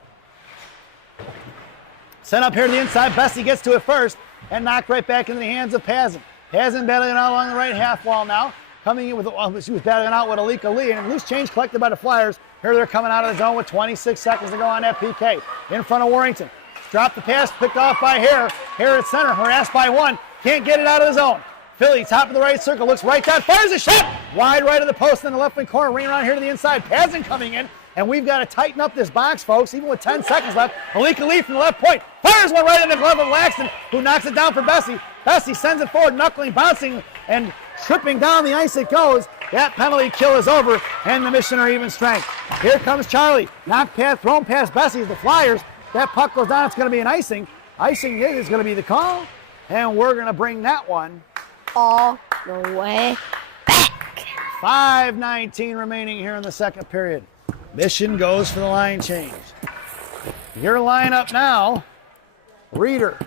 Sent up here to the inside. Bessie gets to it first and knocked right back into the hands of Pazin. Pazin battling out along the right half wall now. Coming in with, she was battling out with Alika Lee, and loose change collected by the Flyers. Here they're coming out of the zone with 26 seconds to go on that PK. In front of Warrington. Dropped the pass, picked off by Hare. Hare at center, harassed by one. Can't get it out of the zone. Philly, top of the right circle, looks right down, fires a shot! Wide right of the post in the left wing corner, ring around here to the inside. Pazin coming in, and we've got to tighten up this box, folks, even with 10 seconds left. Alika Lee from the left point, fires one right in the glove of Laxton, who knocks it down for Bessie. Bessie sends it forward, knuckling, bouncing, and tripping down the ice it goes. That penalty kill is over, and the Mission are even strength. Here comes Charlie, knocked past, thrown past Bessie as the Flyers. That puck goes down, it's going to be an icing. Icing is going to be the call, and we're going to bring that one all the way back. 5:19 remaining here in the second period. Mission goes for the line change. Your lineup now, Reeder,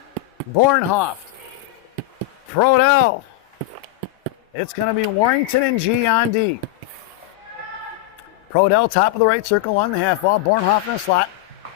Bornhoft, Prodell. It's going to be Warrington and G on D. Prodell top of the right circle on the half wall. Bornhoft in the slot.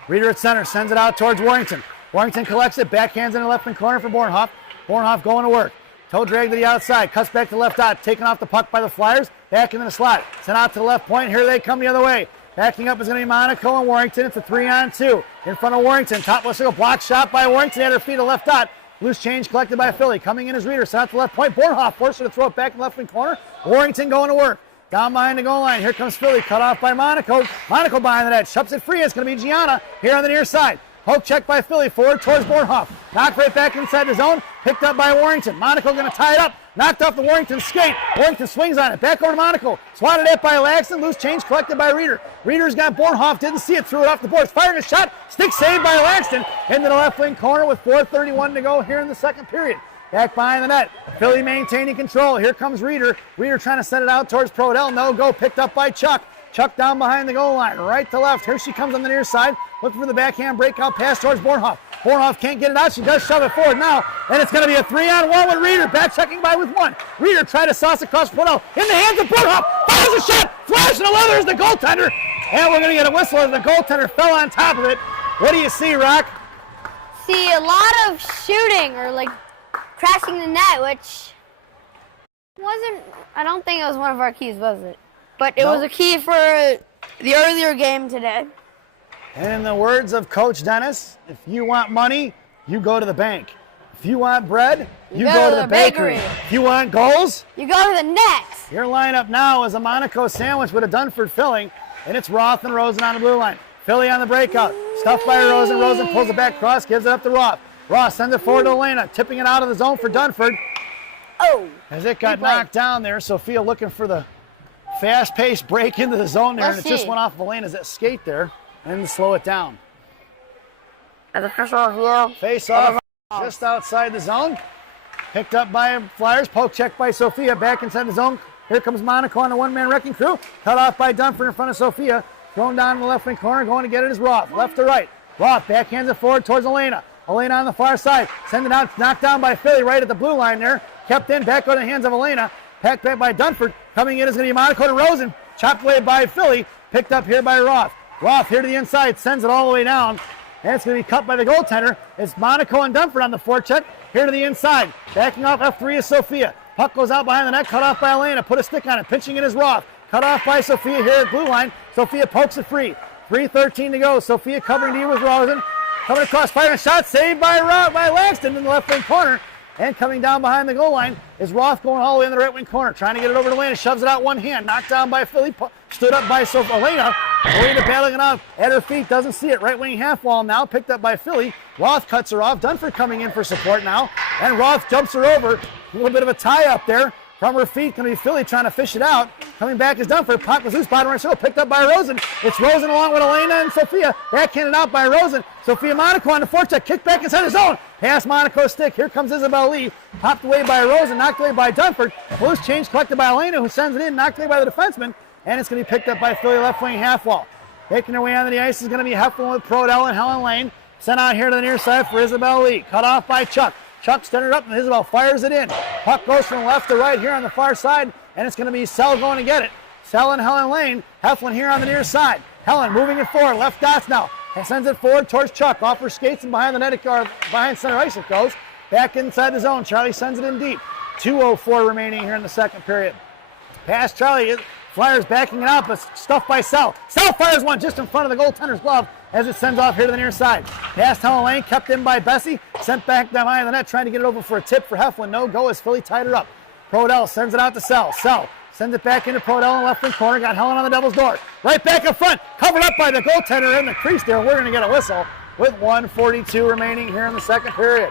Reeder at center, sends it out towards Warrington. Warrington collects it, backhands in the left wing corner for Bornhoft. Bornhoft going to work. Toe drag to the outside, cuts back to the left dot, taken off the puck by the Flyers, back into the slot. Sent out to the left point, here they come the other way. Backing up is going to be Monaco and Warrington. It's a 3-on-2 in front of Warrington. Top left circle, block shot by Warrington at her feet, a left dot. Loose change collected by Philly. Coming in as Reeder, sent out to the left point. Bornhoft forced her to throw it back in the left wing corner. Warrington going to work. Down behind the goal line. Here comes Philly, cut off by Monaco. Monaco behind the net, shoves it free. It's going to be Gianna here on the near side. Poke check by Philly, forward towards Bornhoft. Knocked right back inside the zone, picked up by Warrington. Monaco going to tie it up. Knocked off the Warrington skate. Warrington swings on it. Back over to Monaco. Swatted at by Laxton. Loose change collected by Reeder. Reeder's got Bornhoft. Didn't see it. Threw it off the boards. Firing a shot. Stick saved by Laxton. Into the left wing corner with 4:31 to go here in the second period. Back behind the net. Philly maintaining control. Here comes Reeder. Reeder trying to send it out towards Prodell. No go. Picked up by Chuck. Chuck down behind the goal line. Right to left. Here she comes on the near side. Looking for the backhand breakout pass towards Bornhoft. Bornhoft can't get it out. She does shove it forward now. And it's going to be a 3-on-1 with Reeder. Back checking by with one. Reeder tried to sauce across Prodell. In the hands of Bornhoft. Fires a shot. Flash in the leather is the goaltender. And we're going to get a whistle as the goaltender fell on top of it. What do you see, Rock? See a lot of shooting or like crashing the net, which wasn't, I don't think it was one of our keys, was it? But it was a key for the earlier game today. And in the words of Coach Dennis, if you want money, you go to the bank. If you want bread, you go to the bakery. If you want goals, you go to the net. Your lineup now is a Monaco sandwich with a Dunford filling, and it's Roth and Rosen on the blue line. Philly on the breakout. Stuffed by Rosen. Rosen pulls it back cross, gives it up to Roth. Roth sends it forward to Elena, tipping it out of the zone for Dunford. Oh! As it got knocked down there, Sophia looking for the fast-paced break into the zone there, and it just went off of Elena's skate there, and to slow it down. As a official here. Face off just outside the zone. Picked up by Flyers. Poke check by Sophia. Back inside the zone. Here comes Monaco on the one-man wrecking crew. Cut off by Dunford in front of Sophia. Thrown down in the left wing corner. Going to get it is Roth. Left to right. Roth backhands it forward towards Elena. Elena on the far side. Send it out, knocked down by Philly right at the blue line there. Kept in, back on the hands of Elena. Packed back by Dunford. Coming in is going to be Monaco to Rosen. Chopped away by Philly. Picked up here by Roth. Roth here to the inside. Sends it all the way down. And it's going to be cut by the goaltender. It's Monaco and Dunford on the forecheck. Here to the inside. Backing off F3 is Sophia. Puck goes out behind the net. Cut off by Elena. Put a stick on it. Pinching it is Roth. Cut off by Sophia here at blue line. Sophia pokes it free. 3:13 to go. Sophia covering D with Rosen. Coming across, firing shot. Saved by Langston in the left wing corner. And coming down behind the goal line is Roth going all the way in the right wing corner. Trying to get it over to Elena. Shoves it out one hand. Knocked down by Philly. Stood up by Elena. Elena battling it out at her feet. Doesn't see it. Right wing half wall now. Picked up by Philly. Roth cuts her off. Dunford coming in for support now. And Roth jumps her over. A little bit of a tie up there. From her feet, going to be Philly trying to fish it out. Coming back is Dunford. Puck was loose, bottom right circle, picked up by Rosen. It's Rosen along with Elena and Sophia. Backhanded out by Rosen. Sophia Monaco on the forecheck, kick back inside the zone. Pass Monaco's stick. Here comes Isabel Lee. Popped away by Rosen, knocked away by Dunford. Loose change collected by Elena, who sends it in, knocked away by the defenseman. And it's going to be picked up by Philly left wing half wall. Making her way onto the ice is going to be Heflin with Prodell and Helen Lane. Sent out here to the near side for Isabel Lee. Cut off by Chuck. Chuck standing up, and Isabel fires it in. Puck goes from left to right here on the far side, and it's going to be Sell going to get it. Sell and Helen Lane. Heflin here on the near side. Helen moving it forward, left dots now. And sends it forward towards Chuck. Off her skates and behind the net, or behind center ice it goes. Back inside the zone. Charlie sends it in deep. 2:04 remaining here in the second period. Pass Charlie. Flyers backing it out, but stuffed by Sell. Sell fires one just in front of the goaltender's glove as it sends off here to the near side. Past Helen Lane, kept in by Bessie. Sent back behind the net, trying to get it over for a tip for Heflin. No go as Philly tied her up. Prodell sends it out to Sell. Sell sends it back into Prodell in the left wing corner. Got Helen on the Devil's door. Right back up front. Covered up by the goaltender in the crease there. We're going to get a whistle with 1:42 remaining here in the second period.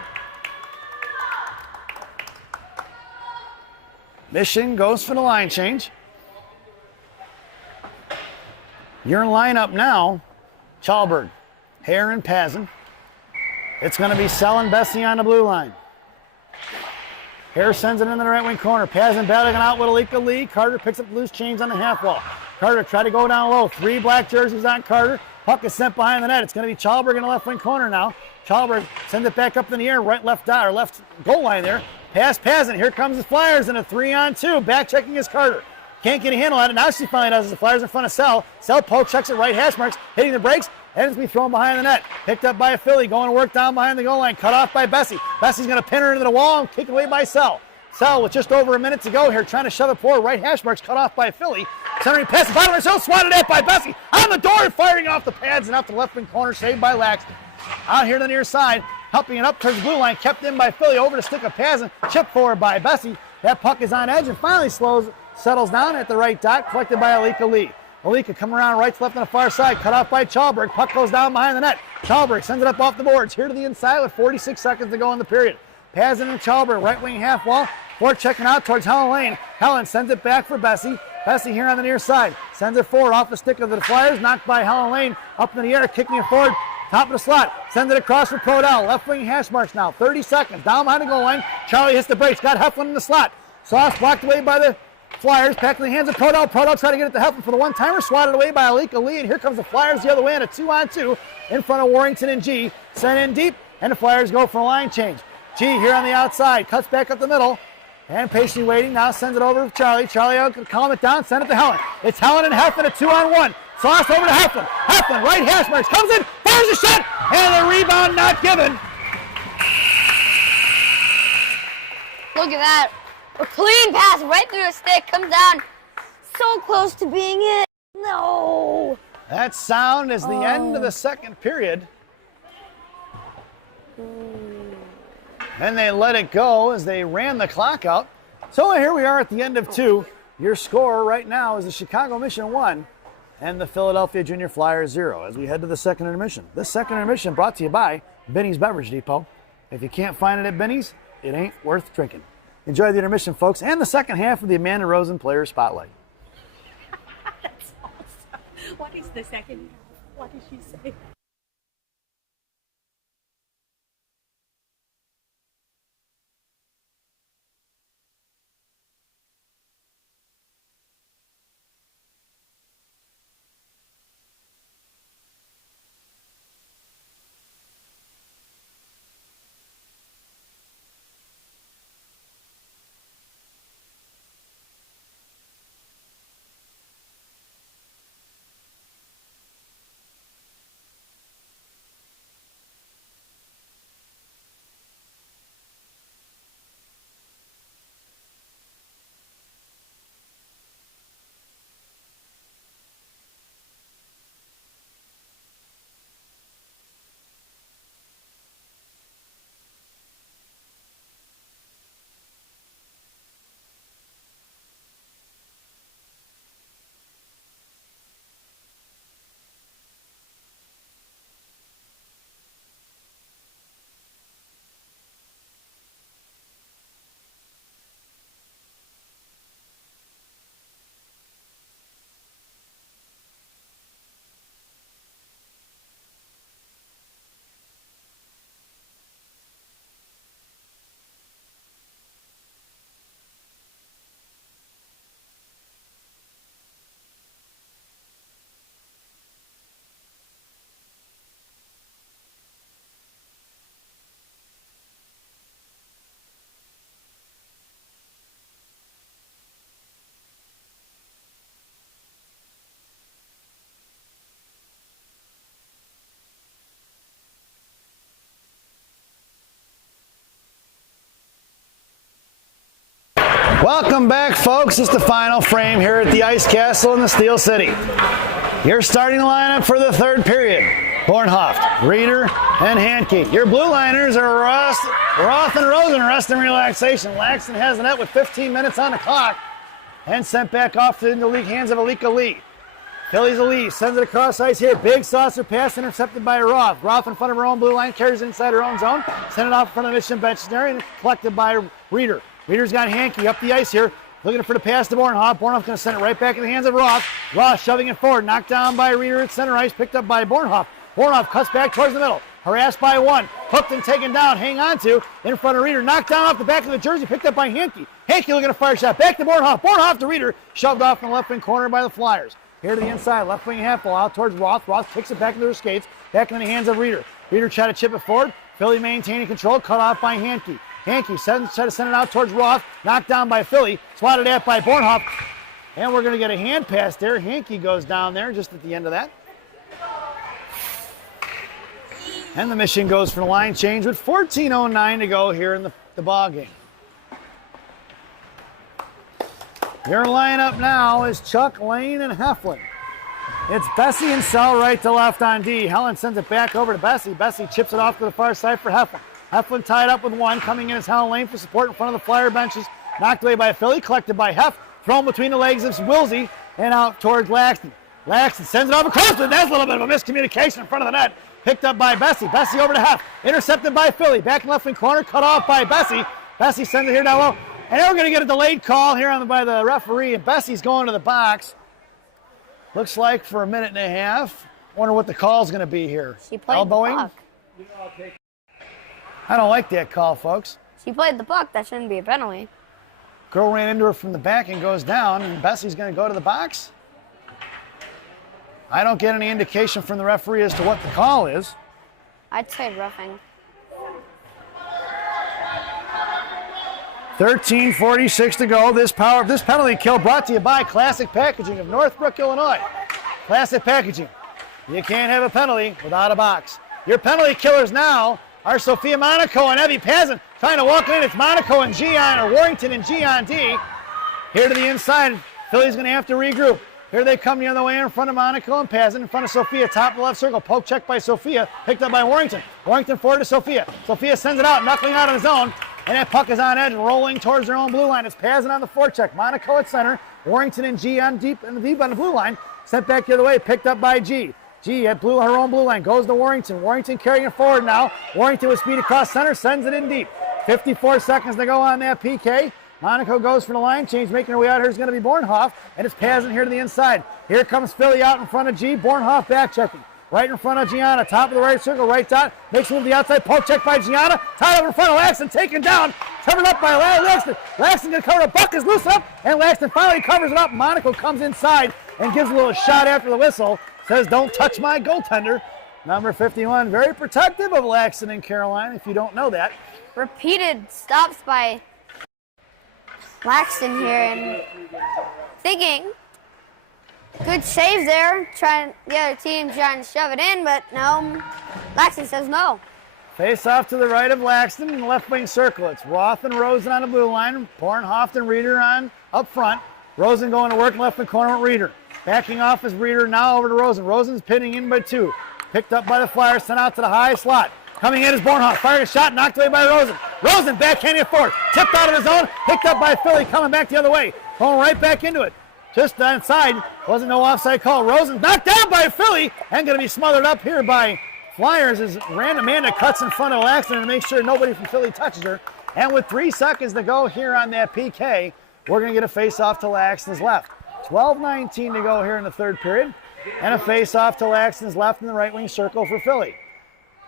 Mission goes for the line change. Your lineup now, Chalberg, Hare, and Pazin. It's going to be Sell and Bessie on the blue line. Hare sends it into the right wing corner. Pazin battling out with Alika Lee. Carter picks up loose change on the half wall. Carter tried to go down low. 3 black jerseys on Carter. Puck is sent behind the net. It's going to be Chalberg in the left wing corner now. Chalberg sends it back up in the air, right left dot or left goal line there. Pass Pazin. Here comes the Flyers in a 3-on-2. Back checking is Carter. Can't get a handle on it. Now she finally does. The Flyers in front of Sell. Sell poke, checks it right, hash marks, hitting the brakes, and it's going to be thrown behind the net. Picked up by Philly, going to work down behind the goal line. Cut off by Bessie. Bessie's going to pin her into the wall and kick it away by Sell. Sell with just over a minute to go here, trying to shove it forward. Right hash marks, cut off by Philly. Centering pass, the bottom of the zone, swatted at by Bessie. On the door, firing off the pads and out the left wing corner, saved by Laxton. Out here to the near side, helping it up towards the blue line, kept in by Philly, over to stick of Pazin, chipped forward by Bessie. That puck is on edge and finally settles down at the right dot, collected by Alika Lee. Alika coming around right to left on the far side, cut off by Chalberg. Puck goes down behind the net. Chalberg sends it up off the boards, here to the inside with 46 seconds to go in the period. Pazin and Chalberg, right wing half wall, forward checking out towards Helen Lane. Helen sends it back for Bessie. Bessie here on the near side, sends it forward off the stick of the Flyers, knocked by Helen Lane, up in the air, kicking it forward, top of the slot, sends it across for Prodell. Left wing hash marks now, 30 seconds, down behind the goal line. Charlie hits the brakes, got Heflin in the slot. Sauce blocked away by the Flyers, back in the hands of Prodell. Prodell trying to get it to Heflin for the one-timer, swatted away by Alika Lee, and here comes the Flyers the other way on a 2-on-2 in front of Warrington and G. Sent in deep, and the Flyers go for a line change. G here on the outside, cuts back up the middle, and patiently waiting, now sends it over to Charlie. Charlie out, calm it down, send it to Helen. It's Helen and Heflin, a 2-on-1. Sauce over to Heflin. Heflin, right hash marks, comes in, fires a shot, and the rebound not given. Look at that. A clean pass right through the stick, comes down so close to being it. No. That sound is the end of the second period. And they let it go as they ran the clock out. So here we are at the end of 2. Your score right now is the Chicago Mission 1 and the Philadelphia Junior Flyers 0 as we head to the second intermission. This second intermission brought to you by Benny's Beverage Depot. If you can't find it at Benny's, it ain't worth drinking. Enjoy the intermission, folks, and the second half of the Amanda Rosen Player Spotlight. That's awesome. What is the second? What did she say? Welcome back, folks. It's the final frame here at the Ice Castle in the Steel City. Your starting lineup for the third period: Bornhoft, Reeder, and Handke. Your blue liners are Roth and Rosen, rest and relaxation. Laxton has the net with 15 minutes on the clock and sent back off to the hands of Alika Lee. Phillies Lee sends it across ice here. Big saucer pass intercepted by Roth. Roth in front of her own blue line, carries inside her own zone, sent it off in front of the Mission bench area and collected by Reeder. Reeder's got Handke up the ice here, looking for the pass to Bornhoft. Bornhoft's going to send it right back in the hands of Roth. Roth shoving it forward, knocked down by Reeder at center ice, picked up by Bornhoft. Bornhoft cuts back towards the middle, harassed by one, hooked and taken down, hang on to, in front of Reeder, knocked down off the back of the jersey, picked up by Handke. Handke looking at a fire shot, back to Bornhoft. Bornhoft to Reeder, shoved off in the left wing corner by the Flyers. Here to the inside, left wing half ball out towards Roth. Roth kicks it back into her skates, back in the hands of Reeder. Reeder tried to chip it forward. Philly maintaining control, cut off by Handke. Handke tried to send it out towards Roth, knocked down by Philly, swatted at by Bornhoft. And we're going to get a hand pass there. Handke goes down there just at the end of that. And the Mission goes for the line change with 14:09 to go here in the ball game. Your lineup now is Chuck, Lane, and Heflin. It's Bessie and Sell right to left on D. Helen sends it back over to Bessie. Bessie chips it off to the far side for Heflin. Heflin tied up with one. Coming in is Helen Lane for support in front of the Flyer benches. Knocked away by Philly. Collected by Hef. Thrown between the legs of Wilsey and out towards Laxton. Laxton sends it off across, but that's a little bit of a miscommunication in front of the net. Picked up by Bessie. Bessie over to Hef. Intercepted by Philly. Back in left wing corner. Cut off by Bessie. Bessie sends it here down low. And now we're going to get a delayed call here by the referee. And Bessie's going to the box. Looks like for a minute and a half. Wonder what the call's going to be here. She played elbowing. the puck. I don't like that call, folks. She played the puck. That shouldn't be a penalty. Girl ran into her from the back and goes down, and Bessie's going to go to the box. I don't get any indication from the referee as to what the call is. I'd say roughing. 13:46 to go. This penalty kill brought to you by Classic Packaging of Northbrook, Illinois. Classic Packaging. You can't have a penalty without a box. Your penalty killers now are Sophia Monaco and Evie Pazin. Trying to walk in, it's Monaco and Gian, or Warrington and Gian D. Here to the inside, Philly's going to have to regroup. Here they come the other way in front of Monaco and Pazin, in front of Sophia, top of the left circle. Poke check by Sophia, picked up by Warrington. Warrington forward to Sophia. Sophia sends it out, knuckling out on his own. And that puck is on edge, rolling towards their own blue line. It's Pazin on the forecheck. Monaco at center. Warrington and G on deep on the blue line. Sent back the other way, picked up by G. G at her own blue line. Goes to Warrington. Warrington carrying it forward now. Warrington with speed across center, sends it in deep. 54 seconds to go on that PK. Monaco goes for the line change, making her way out here is going to be Bornhoft. And it's Pazin here to the inside. Here comes Philly out in front of G. Bornhoft back checking. Right in front of Gianna, top of the right circle, right dot, makes move to the outside, poke check by Gianna, tied up in front of Laxton, taken down, covered up by Laxton. Laxton gonna cover the puck, is loose up, and Laxton finally covers it up. Monaco comes inside and gives a little shot after the whistle, says don't touch my goaltender. Number 51, very protective of Laxton and Caroline, if you don't know that. Repeated stops by Laxton here, and thinking, good save there, the other team trying to shove it in, but no, Laxton says no. Face off to the right of Laxton in the left wing circle. It's Roth and Rosen on the blue line, Bornhoft and Reeder on up front. Rosen going to work in left wing corner with Reeder. Backing off is Reeder, now over to Rosen. Rosen's pinning in by two. Picked up by the Flyers, sent out to the high slot. Coming in is Bornhoft, fired a shot, knocked away by Rosen. Rosen backhanding it forward, tipped out of his own, picked up by Philly, coming back the other way. Going right back into it. Just inside, wasn't no offside call. Rosen knocked down by Philly and going to be smothered up here by Flyers as Amanda cuts in front of Laxton to make sure nobody from Philly touches her. And with 3 seconds to go here on that PK, we're going to get a face-off to Laxton's left. 12:19 to go here in the third period. And a face-off to Laxton's left in the right wing circle for Philly.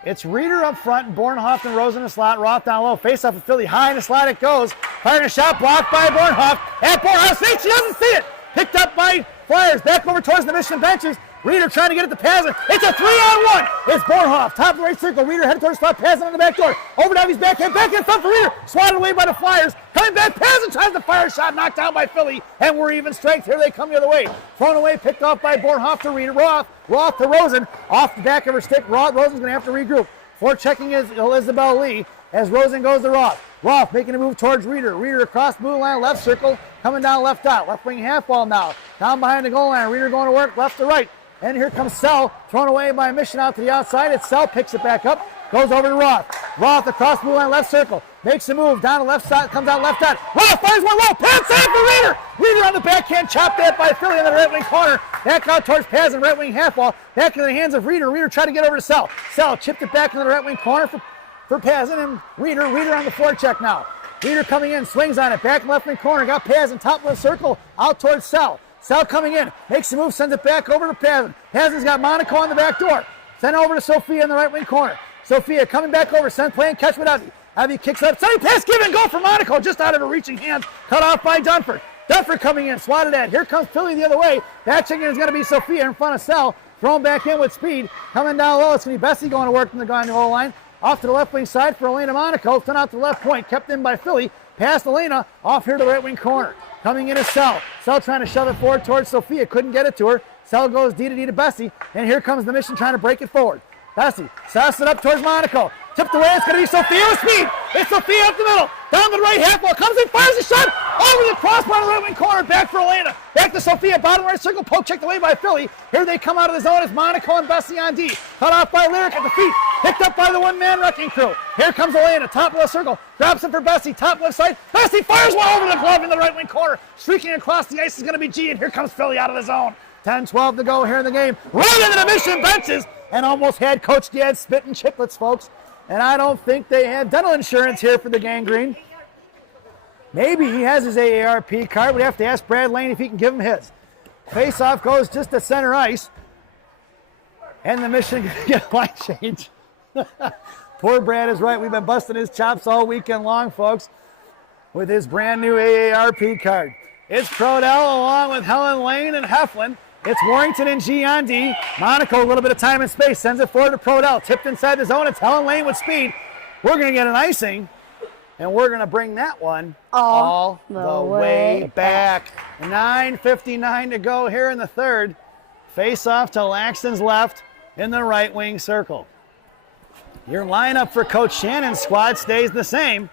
It's Reeder up front, and Bornhoft and Rosen in the slot. Roth down low. Face-off of Philly. High in the slot it goes. Firing a shot blocked by Bornhoft. At Bornhoft, she doesn't see it. Picked up by Flyers. Back over towards the Mission benches. Reeder trying to get it to Pazin. It's a 3-on-1. It's Bornhoft. Top of the right circle. Reeder headed towards spot. Pazin on the back door. Over Davies backhand. Back in front for Reeder. Swatted away by the Flyers. Coming back. Pazin tries to fire a shot. Knocked down by Philly. And we're even strength. Here they come the other way. Thrown away. Picked off by Bornhoft to Reeder. Roth to Rosen. Off the back of her stick. Rosen's going to have to regroup. Forechecking is Elizabeth Lee as Rosen goes to Roth. Roth making a move towards Reeder. Reeder across blue line, left circle, coming down left dot. Left wing half ball now. Down behind the goal line. Reeder going to work left to right. And here comes Sell, thrown away by Mission out to the outside. It's Sell, picks it back up, goes over to Roth. Roth across blue line, left circle, makes a move, down to left side, comes out left dot. Roth finds one low, pass out for Reeder. Reeder on the backhand, chopped that by Philly in the right wing corner. Back out towards Pazin, right wing half ball. Back into the hands of Reeder. Reeder tried to get over to Sell. Sell chipped it back into the right wing corner for Pazin and Reeder. Reeder on the forecheck now. Reeder coming in, swings on it, back left wing corner, got Pazin, top left circle, out towards Sell. Sell coming in, makes the move, sends it back over to Pazin. Pazin's got Monaco on the back door. Send it over to Sophia in the right wing corner. Sophia coming back over, send playing catch with Abby. Abby kicks up, sending pass, give and go for Monaco, just out of a reaching hand, cut off by Dunford. Dunford coming in, swatted at. Here comes Philly the other way. That chicken is going to be Sophia in front of Sell. Thrown back in with speed. Coming down low, it's going to be Bessie going to work from the goal line. Off to the left wing side for Elena Monaco. Sent out to the left point, kept in by Philly. Past Elena, off here to the right wing corner. Coming in is Sell. Sell trying to shove it forward towards Sophia. Couldn't get it to her. Sell goes D to Bessie. And here comes the Mission trying to break it forward. Bessie sauced it up towards Monaco. Tipped away. It's going to be Sophia with speed. It's Sophia up the middle. Down the right half wall. Comes in, fires a shot. Over the crossbar to the right wing corner. Back for Elena. Back to Sophia. Bottom right circle. Poke checked away by Philly. Here they come out of the zone as Monaco and Bessie on D. Cut off by Lyric at the feet. Picked up by the one-man wrecking crew. Here comes Elena. Top left circle. Drops it for Bessie. Top left side. Bessie fires one over the glove in the right wing corner. Streaking across the ice is going to be G. And here comes Philly out of the zone. 10-12 to go here in the game. Right into the Mission benches. And almost had Coach Dad spitting chiclets, folks. And I don't think they have dental insurance here for the Gangrene. Maybe he has his AARP card. We'd have to ask Brad Lane if he can give him his. Face-off goes just to center ice. And the Mission going to get a line change. Poor Brad is right. We've been busting his chops all weekend long, folks, with his brand new AARP card. It's Prodell along with Helen Lane and Heflin. It's Warrington and G on D. Monaco, a little bit of time and space, sends it forward to Prodell. Tipped inside the zone. It's Helen Lane with speed. We're going to get an icing, and we're going to bring that one all the way back. 9:59 to go here in the third. Face off to Laxton's left in the right wing circle. Your lineup for Coach Shannon's squad stays the same.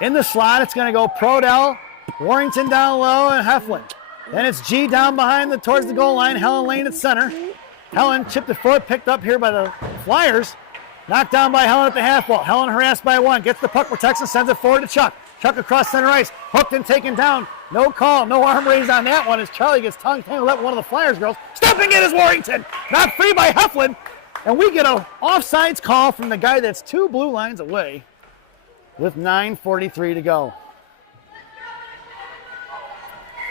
In the slot, it's going to go Prodell, Warrington down low, and Heflin. Then it's G down behind towards the goal line. Helen Lane at center. Helen chipped it forward, picked up here by the Flyers. Knocked down by Helen at the half wall. Helen harassed by one. Gets the puck, protects and sends it forward to Chuck. Chuck across center ice. Hooked and taken down. No call, no arm raised on that one as Charlie gets tongue tangled up one of the Flyers girls. Stepping in is Warrington. Not free by Heflin. And we get an offsides call from the guy that's 2 blue lines away with 9:43 to go.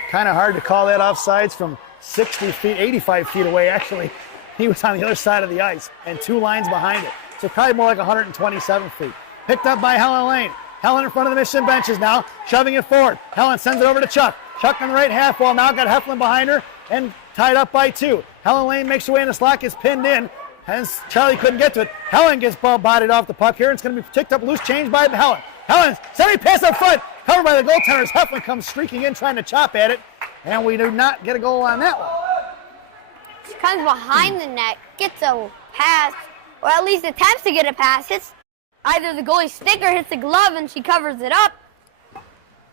Kind of hard to call that offsides from 60 feet, 85 feet away, actually. He was on the other side of the ice and 2 lines behind it. So probably more like 127 feet. Picked up by Helen Lane. Helen in front of the Mission benches now, shoving it forward. Helen sends it over to Chuck. Chuck on the right half wall, now got Heflin behind her and tied up by 2. Helen Lane makes her way in the slot, gets pinned in. Hence, Charlie couldn't get to it. Helen gets bodied off the puck here. It's going to be picked up loose change by Helen. Helen, sending pass up front. Covered by the goaltenders. Heflin comes streaking in, trying to chop at it. And we do not get a goal on that one. She comes behind the net, gets a pass, or at least attempts to get a pass. Hits either the goalie's stick or hits the glove, and she covers it up.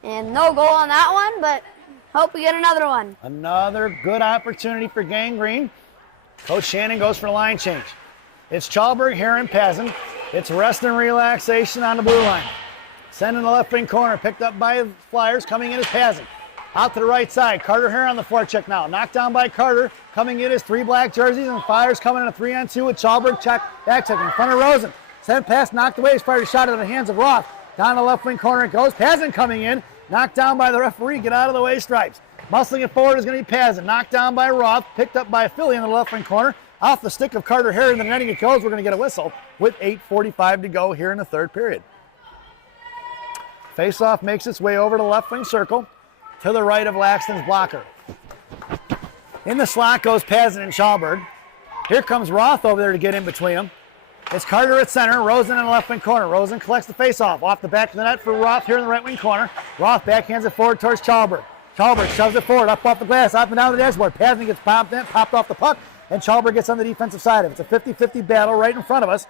And no goal on that one, but hope we get another one. Another good opportunity for Gangrene. Coach Shannon goes for a line change. It's Chalberg, Heron, Pazin. It's rest and relaxation on the blue line. Sending the left wing corner, picked up by the Flyers, coming in is Pazin. Out to the right side, Carter Heron on the forecheck now. Knocked down by Carter, coming in is 3 black jerseys, and Flyers coming in a 3-on-2 with Chalberg back check in front of Rosen. Sent pass, knocked away, he's fired a shot into the hands of Roth. Down the left wing corner it goes. Pazin coming in, knocked down by the referee, get out of the way, stripes. Muscling it forward is going to be Pazin. Knocked down by Roth, picked up by Philly in the left wing corner. Off the stick of Carter Heron, the netting it goes. We're going to get a whistle with 8:45 to go here in the third period. Faceoff makes its way over to the left wing circle to the right of Laxton's blocker. In the slot goes Pazin and Chalberg. Here comes Roth over there to get in between them. It's Carter at center, Rosen in the left wing corner. Rosen collects the faceoff off the back of the net for Roth here in the right wing corner. Roth backhands it forward towards Chalberg. Chalberg shoves it forward, up off the glass, up and down the dashboard. Pazin gets popped off the puck, and Chalberg gets on the defensive side of it. It's a 50-50 battle right in front of us.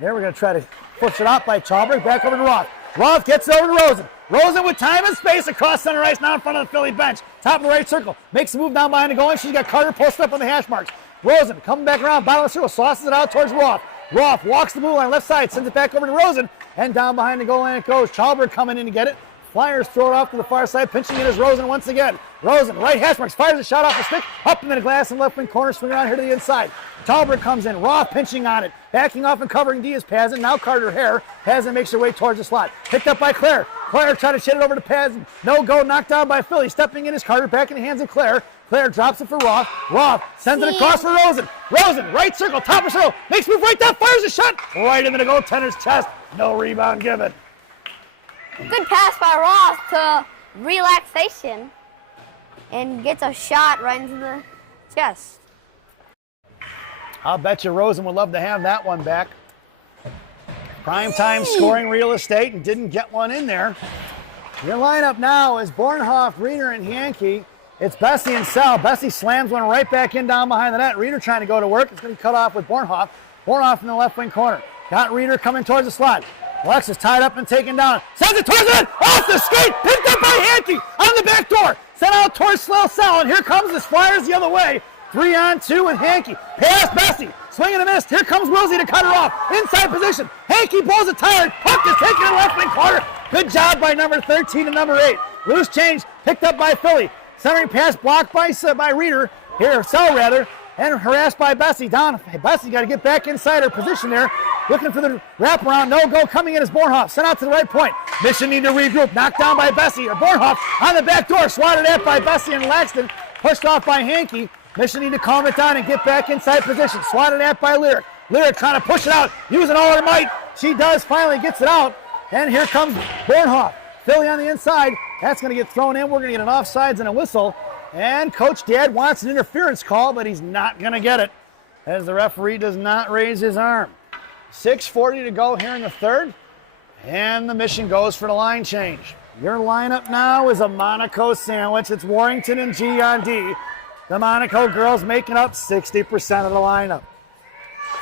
There we're going to try to push it out by Chalberg. Back over to Roth. Roth gets it over to Rosen. Rosen with time and space across center ice, now in front of the Philly bench. Top of the right circle. Makes the move down behind the goal line. She's got Carter posted up on the hash marks. Rosen coming back around, bottom of the circle, sauces it out towards Roth. Roth walks the blue line left side, sends it back over to Rosen, and down behind the goal line it goes. Chalberg coming in to get it. Flyers throw it off to the far side, pinching it is Rosen once again. Rosen, right hash marks, fires a shot off the stick, up in the glass and left wing corner, swing around here to the inside. Chalberg comes in, Roth pinching on it, backing off and covering Diaz Pazin. Now Carter Hare. Pazin makes her way towards the slot. Picked up by Claire. Claire trying to shit it over to Pazin. No go, knocked down by Philly. Stepping in is Carter, back in the hands of Claire. Claire drops it for Roth. Roth sends it across for Rosen. Rosen, right circle, top of circle, makes move right down, fires a shot right into the goaltender's chest. No rebound given. Good pass by Roth to relaxation and gets a shot right into the chest. I'll bet you Rosen would love to have that one back. Prime time scoring real estate and didn't get one in there. Your lineup now is Bornhoff, Reeder, and Yankee. It's Bessie and Sell. Bessie slams one right back in down behind the net. Reeder trying to go to work. It's going to be cut off with Bornhoff. Bornhoff in the left wing corner. Got Reeder coming towards the slot. Alexis tied up and taken down. Sends it towards the net. Off the skate. Picked up by Yankee on the back door. Sent out towards Sell. And here comes the Flyers the other way. 3-on-2 with Hankey. Pass Bessie. Swing and a miss. Here comes Wilsey to cut her off. Inside position. Hankey blows it tired. Puck is taken in the left wing corner. Good job by number 13 and number 8. Loose change picked up by Philly. Centering pass blocked by Reeder. Here, Sell rather. And harassed by Bessie. Down. Bessie got to get back inside her position there. Looking for the wraparound. No go. Coming in is Bornhoff. Sent out to the right point. Mission need to regroup. Knocked down by Bessie. Or Bornhoff on the back door. Swatted at by Bessie and Laxton. Pushed off by Hankey. Mission need to calm it down and get back inside position. Swatted at by Lyric. Lyric trying to push it out, using all her might. She does, finally gets it out. And here comes Bornhoff. Philly on the inside. That's going to get thrown in. We're going to get an offsides and a whistle. And Coach Dad wants an interference call, but he's not going to get it as the referee does not raise his arm. 6:40 to go here in the third. And the Mission goes for the line change. Your lineup now is a Monaco sandwich. It's Warrington and G on D. The Monaco girls making up 60% of the lineup.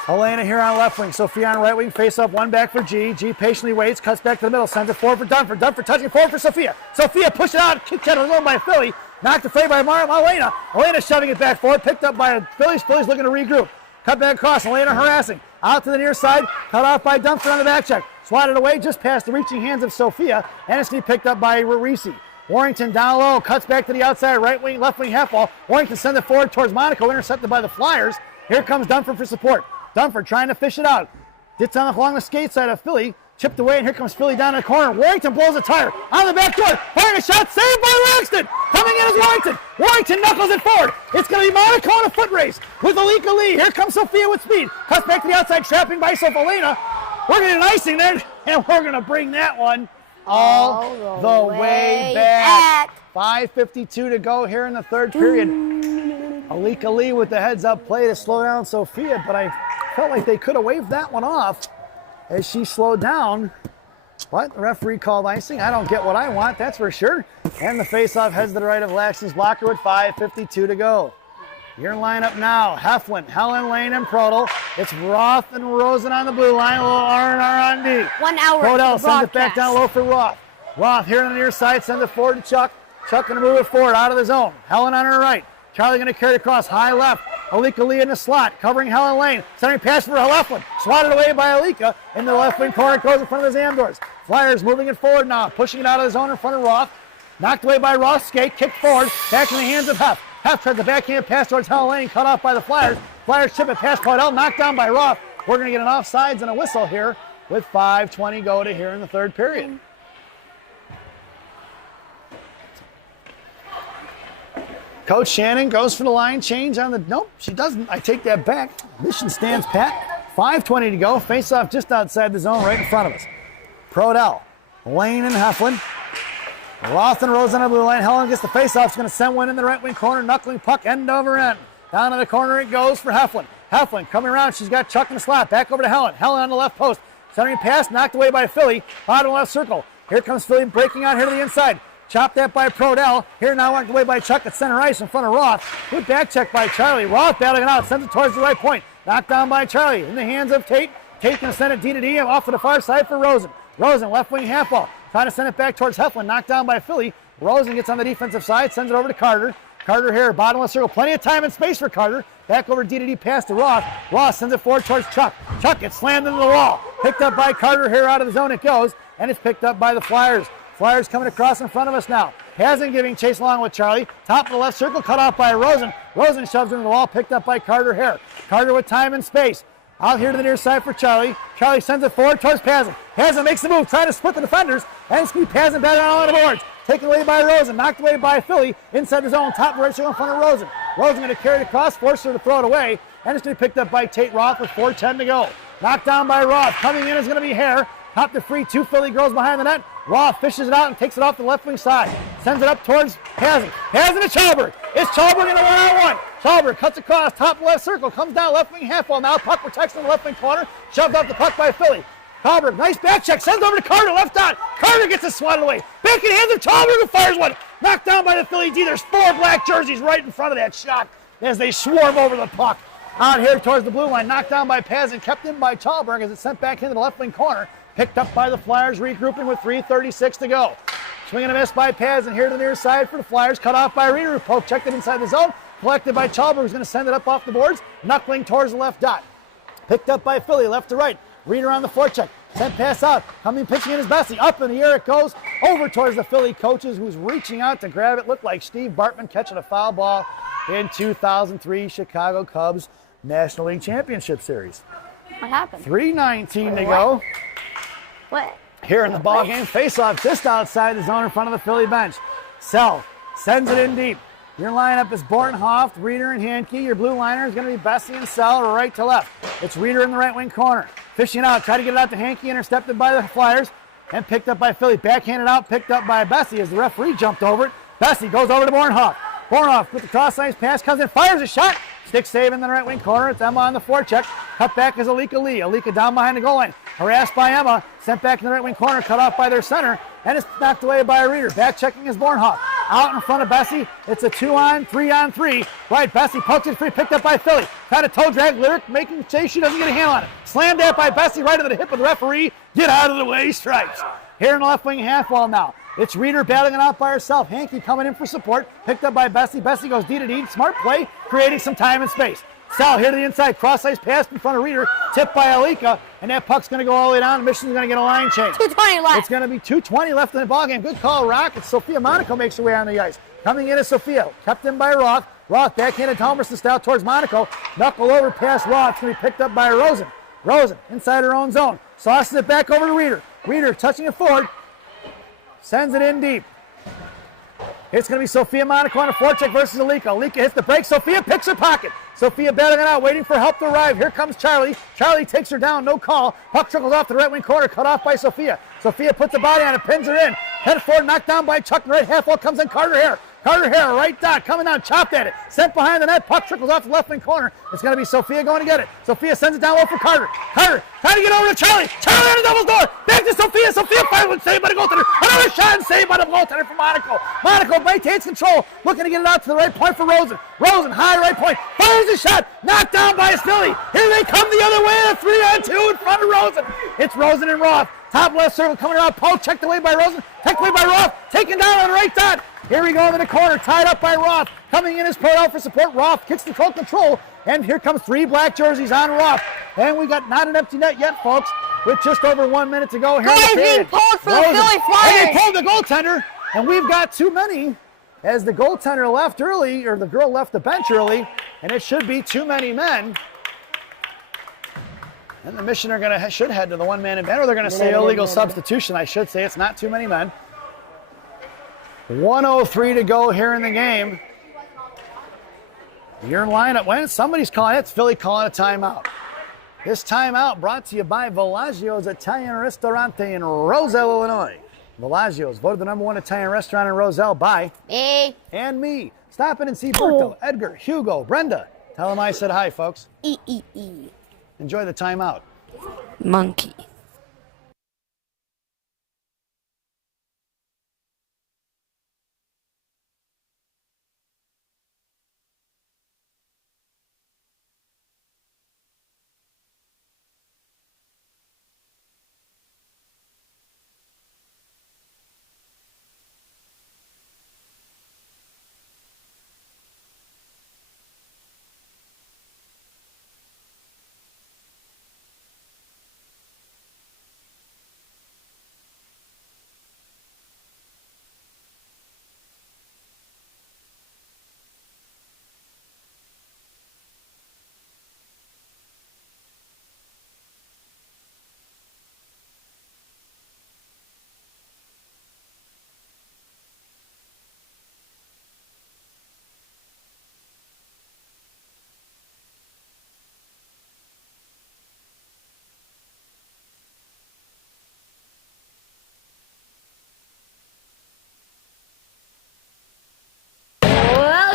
Helena here on left wing. Sophia on right wing. Face up, one back for G. G patiently waits, cuts back to the middle, sends it forward for Dunford. Dunford touching forward for Sophia. Sophia pushed it out, kicked out of the zone by Philly. Knocked away by Helena. Helena shoving it back forward, picked up by Phillies. Phillies looking to regroup. Cut back across, Helena harassing. Out to the near side, cut off by Dunford on the back check. Swatted away just past the reaching hands of Sophia. And it's going to be picked up by Reese. Warrington down low, cuts back to the outside, right wing, left wing, half ball. Warrington sends it forward towards Monaco, intercepted by the Flyers. Here comes Dunford for support. Dunford trying to fish it out. Gets along the skate side of Philly, chipped away, and here comes Philly down in the corner. Warrington blows a tire on the back door, firing a shot, saved by Langston. Coming in is Warrington. Warrington knuckles it forward. It's going to be Monaco in a foot race with Alika Lee. Here comes Sophia with speed. Cuts back to the outside, trapping by Sophia. We're going to get an icing there, and we're going to bring that one all the way back. 5:52 to go here in the third period. Alika Lee with the heads-up play to slow down Sophia, but I felt like they could have waved that one off as she slowed down. But the referee called icing. I don't get what I want, that's for sure. And the face-off heads to the right of Laxton's blocker with 5:52 to go. Your lineup now, Heflin, Helen, Lane, and Prodel. It's Roth and Rosen on the blue line, a little R&R on D. 1 hour. Prodel sends it back down low for Roth. Roth here on the near side, sends it forward to Chuck. Chuck going to move it forward out of the zone. Helen on her right. Charlie going to carry it across, high left. Alika Lee in the slot, covering Helen Lane. Sending pass for Heflin. Swatted away by Alika. In the left wing corner, goes in front of the Zamdors. Flyers moving it forward now, pushing it out of the zone in front of Roth. Knocked away by Roth, skate, kicked forward, back in the hands of Hef. Hef tries the backhand pass towards Helen Lane, cut off by the Flyers. Flyers chip it past Claudel, knocked down by Roth. We're going to get an offsides and a whistle here with 5:20 go to here in the third period. Coach Shannon goes for the line change on the, nope, she doesn't. I take that back. Mission stands pat. 5:20 to go. Face off just outside the zone right in front of us. Prodel, Lane and Heflin. Roth and Rose on the blue line. Helen gets the face-off. She's going to send one in the right wing corner. Knuckling puck end over end. Down in the corner it goes for Heflin. Heflin coming around. She's got Chuck in the slot. Back over to Helen. Helen on the left post. Centering pass. Knocked away by Philly. Bottom left circle. Here comes Philly breaking out here to the inside. Chopped that by Prodel. Here now knocked away by Chuck at center ice in front of Roth. Good back check by Charlie. Roth battling it out. Sends it towards the right point. Knocked down by Charlie. In the hands of Tate. Tate going to send it D to D off to the far side for Rosen. Rosen, left wing half ball. Trying to send it back towards Heflin. Knocked down by Philly. Rosen gets on the defensive side, sends it over to Carter. Carter here, bottom of the circle. Plenty of time and space for Carter. Back over D to D pass to Roth. Roth sends it forward towards Chuck. Chuck gets slammed into the wall. Picked up by Carter here, out of the zone it goes. And it's picked up by the Flyers. Flyers coming across in front of us now. Hasn't giving chase along with Charlie. Top of the left circle, cut off by Rosen. Rosen shoves into the wall, picked up by Carter Hare. Carter with time and space. Out here to the near side for Charlie. Charlie sends it forward towards Pazin. Pazin makes the move, trying to split the defenders. And it's going to be Pazin back on the boards. Taken away by Rosen, knocked away by Philly. Inside the zone, top right circle in front of Rosen. Rosen going to carry it across, force her to throw it away. And it's going to be picked up by Tate Roth with 4:10 to go. Knocked down by Roth. Coming in is going to be Hare. Top the free, 2 Philly girls behind the net. Roth fishes it out and takes it off the left wing side. Sends it up towards Pazin. Pazin to Chalberg. It's Chalberg in a one-on-one. Chalberg cuts across, top left circle, comes down left wing half wall. Now puck protection in the left wing corner. Shoved off the puck by Philly. Chalberg, nice back check, sends over to Carter, left on. Carter gets it swatted away. Back in hands of Chalberg who fires one. Knocked down by the Philly D. There's 4 black jerseys right in front of that shot as they swarm over the puck. Out here towards the blue line, knocked down by Pazin, kept in by Chalberg as it's sent back into the left wing corner. Picked up by the Flyers, regrouping with 3:36 to go. Swing and a miss by Pazin here to the near side for the Flyers. Cut off by Reeder, who poke checked it inside the zone. Collected by Chalberg, who's going to send it up off the boards. Knuckling towards the left dot. Picked up by Philly, left to right. Reeder on the forecheck. Sent pass out. Coming pitching in his Bessie. Up in the air it goes. Over towards the Philly coaches, who's reaching out to grab it. Looked like Steve Bartman catching a foul ball in 2003 Chicago Cubs National League Championship Series. What happened? 3:19 to go. What? Here in the ball game, face-off just outside the zone in front of the Philly bench. Sell sends it in deep. Your lineup is Bornhoff, Reeder, and Handke. Your blue liner is going to be Bessie and Sell, right to left. It's Reeder in the right wing corner. Fishing out, try to get it out to Handke, intercepted by the Flyers, and picked up by Philly. Backhanded out, picked up by Bessie as the referee jumped over it. Bessie goes over to Bornhoff. Bornhoff with the cross-ice pass, comes in, fires a shot. Stick save in the right wing corner. It's Emma on the forecheck. Cut back is Alika Lee. Alika down behind the goal line. Harassed by Emma. Sent back in the right wing corner. Cut off by their center. And it's knocked away by a Reeder. Back checking is Bornhoff. Out in front of Bessie. It's a 2-on, 3-on-3. Right, Bessie pokes it free. Picked up by Philly. Trying to toe drag Lyric. Making sure she doesn't get a handle on it. Slammed that by Bessie right into the hip of the referee. Get out of the way. Strikes. Here in the left wing half wall now. It's Reeder battling it out by herself. Handke coming in for support. Picked up by Bessie. Bessie goes D to D. Smart play, creating some time and space. Sal here to the inside. Cross-ice pass in front of Reeder. Tipped by Alika. And that puck's going to go all the way down. Mission's going to get a line change. 2:20 left. It's going to be 2:20 left in the ballgame. Good call, Rock. It's Sophia Monaco makes her way on the ice. Coming in is Sophia. Kept in by Roth. Roth backhanded Halverson style towards Monaco. Knuckle over past Roth. It's going to be picked up by Rosen. Rosen inside her own zone. Sauces it back over to Reeder. Reeder touching it forward. Sends it in deep. It's going to be Sophia Monaco on a forecheck versus Alika. Alika hits the break. Sophia picks her pocket. Sophia battling it out, waiting for help to arrive. Here comes Charlie. Charlie takes her down, no call. Puck trickles off the right wing corner, cut off by Sophia. Sophia puts the body on it, pins her in. Head forward, knocked down by Chuck. In the right half wall comes in Carter Hare. Carter Hare, right dot, coming down, chopped at it. Sent behind the net, puck trickles off the left wing corner. It's going to be Sophia going to get it. Sophia sends it down low for Carter. Carter trying to get over to Charlie. Charlie on the double door. Back to Sophia. Sophia fires one, saved by the goaltender. Another shot and saved by the goaltender for Monaco. Monaco maintains control, looking to get it out to the right point for Rosen. Rosen, high right point, fires a shot, knocked down by Philly. Here they come the other way, a 3-on-2 in front of Rosen. It's Rosen and Roth. Top left circle coming around. Poe checked away by Rosen, checked away by Roth, taken down on the right dot. Here we go in the corner, tied up by Roth. Coming in is put out for support. Roth kicks the control, and here comes 3 black jerseys on Roth. And we got not an empty net yet, folks, with just over 1 minute to go here in the Guys being period. pulled for the Rosen. Philly And Flyers. they pulled the goaltender, and we've got too many as the goaltender left early, or the girl left the bench early, and it should be too many men. And the Mission are should head to the one-man event, or they're going to say illegal substitution. I should say it's not too many men. 1:03 to go here in the game. Your lineup, when somebody's calling it, it's Philly calling a timeout. This timeout brought to you by Villaggio's Italian Ristorante in Roselle, Illinois. Villaggio's, voted the #1 Italian restaurant in Roselle by Me. and me. Stop in and see Berto, Edgar, Hugo, Brenda. Tell them I said hi, folks. E. Enjoy the timeout. Monkey.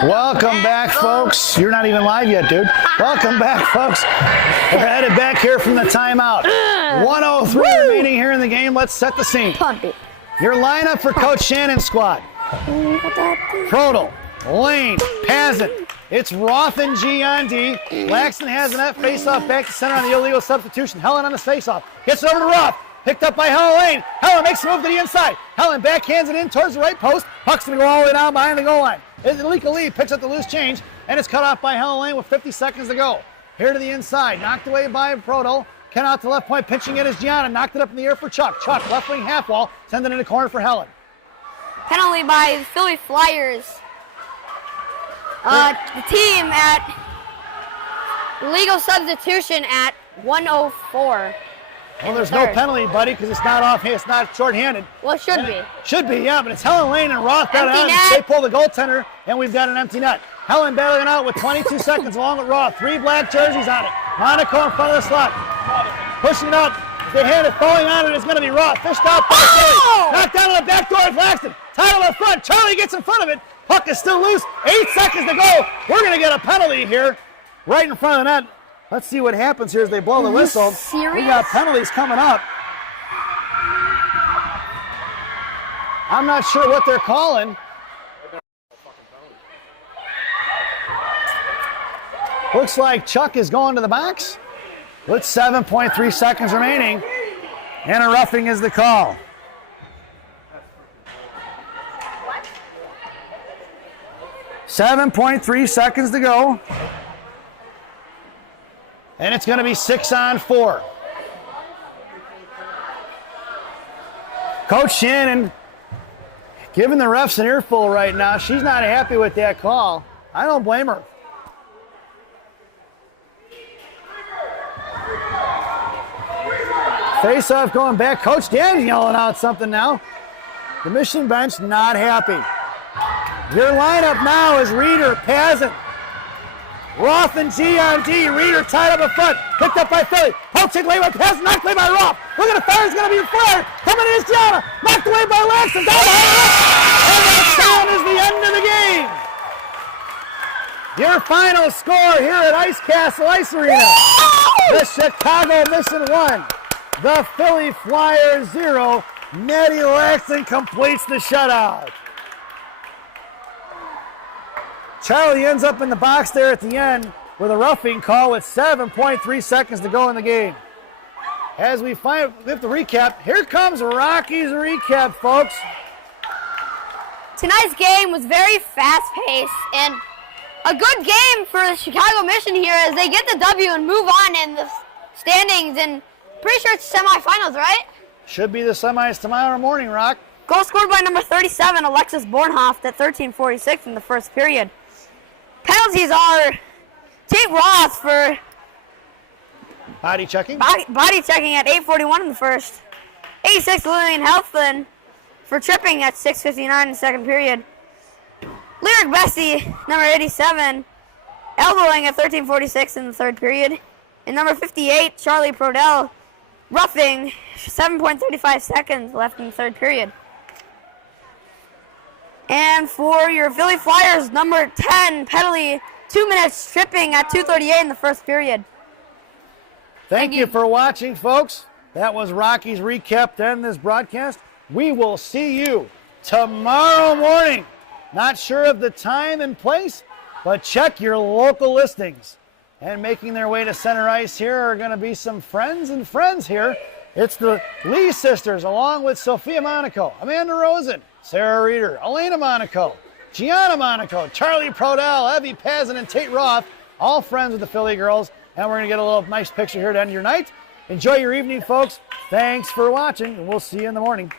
Welcome back, folks. You're not even live yet, dude. Welcome back, folks. We're headed back here from the timeout. 1:03 remaining here in the game. Let's set the scene. Pump it. Your lineup for Coach Shannon's squad. Prodel, Lane, Pazin. It's Roth and G on D. Laxton has a net face-off back to center on the illegal substitution. Helen on the face-off. Gets it over to Roth. Picked up by Helen Lane. Helen makes a move to the inside. Helen backhands it in towards the right post. Puck's going to go all the way down behind the goal line. Alika Lee picks up the loose change, and it's cut off by Helen Lane with 50 seconds to go. Here to the inside. Knocked away by Prodel. Ken out to left point. Pitching it is Gianna. Knocked it up in the air for Chuck. Chuck, left wing half wall. Sends it in the corner for Helen. Penalty by the Philly Flyers. The team at legal substitution at 1:04. Well, there's no penalty, buddy, because it's not off. It's not shorthanded. Well, it should be. Should be, yeah, but it's Helen Lane and Roth got it Empty out. net. They pull the goaltender, and we've got an empty net. Helen battling out with 22 seconds along with Roth. 3 black jerseys on it. Monaco in front of the slot. Pushing it up. They hand it, falling on it. It's going to be Roth. Fished out by Philly. Knocked down on the back door of Laxton. Title up front. Charlie gets in front of it. Puck is still loose. 8 seconds to go. We're going to get a penalty here right in front of the net. Let's see what happens here as they blow the whistle. Serious? We got penalties coming up. I'm not sure what they're calling. Looks like Chuck is going to the box with 7.3 seconds remaining, and a roughing is the call. What? 7.3 seconds to go, and it's going to be 6-on-4. Coach Shannon giving the refs an earful right now. She's not happy with that call. I don't blame her. Face-off going back. Coach Dan's yelling out something now. The Mission bench not happy. Your lineup now is Reeder, Pazin, Roth and G on D. Reeder tied up in front. Picked up by Philly. Poaching away by Pazin. Knocked away by Roth. Look at the fire. It's going to be fired. Coming in is Gianna. Knocked away by Laxton. Down and that down is the end of the game. Your final score here at Ice Castle Ice Arena. The Chicago Mission 1. The Philly Flyers 0. Maddie Laxton completes the shutout. Charlie ends up in the box there at the end with a roughing call with 7.3 seconds to go in the game. As we have to recap, here comes Rocky's recap, folks. Tonight's game was very fast-paced and a good game for the Chicago Mission here as they get the W and move on in the standings, and pretty sure it's semifinals, right? Should be the semis tomorrow morning, Rock. Goal scored by number 37, Alexis Bornhoff, at 13:46 in the first period. Penalties are Tate Roth for Body checking. body checking at 8:41 in the first. 86 Lillian Helflin for tripping at 6:59 in the second period. Lyric Bessie, number 87, elbowing at 13:46 in the third period. And number 58, Charlie Prodel, roughing, 7.35 seconds left in the third period. And for your Philly Flyers, number 10, penalty, 2 minutes tripping at 2:38 in the first period. Thank you for watching, folks. That was Rocky's recap to end this broadcast. We will see you tomorrow morning. Not sure of the time and place, but check your local listings. And making their way to center ice here are going to be some friends and friends here. It's the Lee sisters along with Sophia Monaco, Amanda Rosen, Sarah Reeder, Elena Monaco, Gianna Monaco, Charlie Prodel, Evie Pazin, and Tate Roth, all friends with the Philly girls. And we're going to get a little nice picture here to end your night. Enjoy your evening, folks. Thanks for watching, and we'll see you in the morning.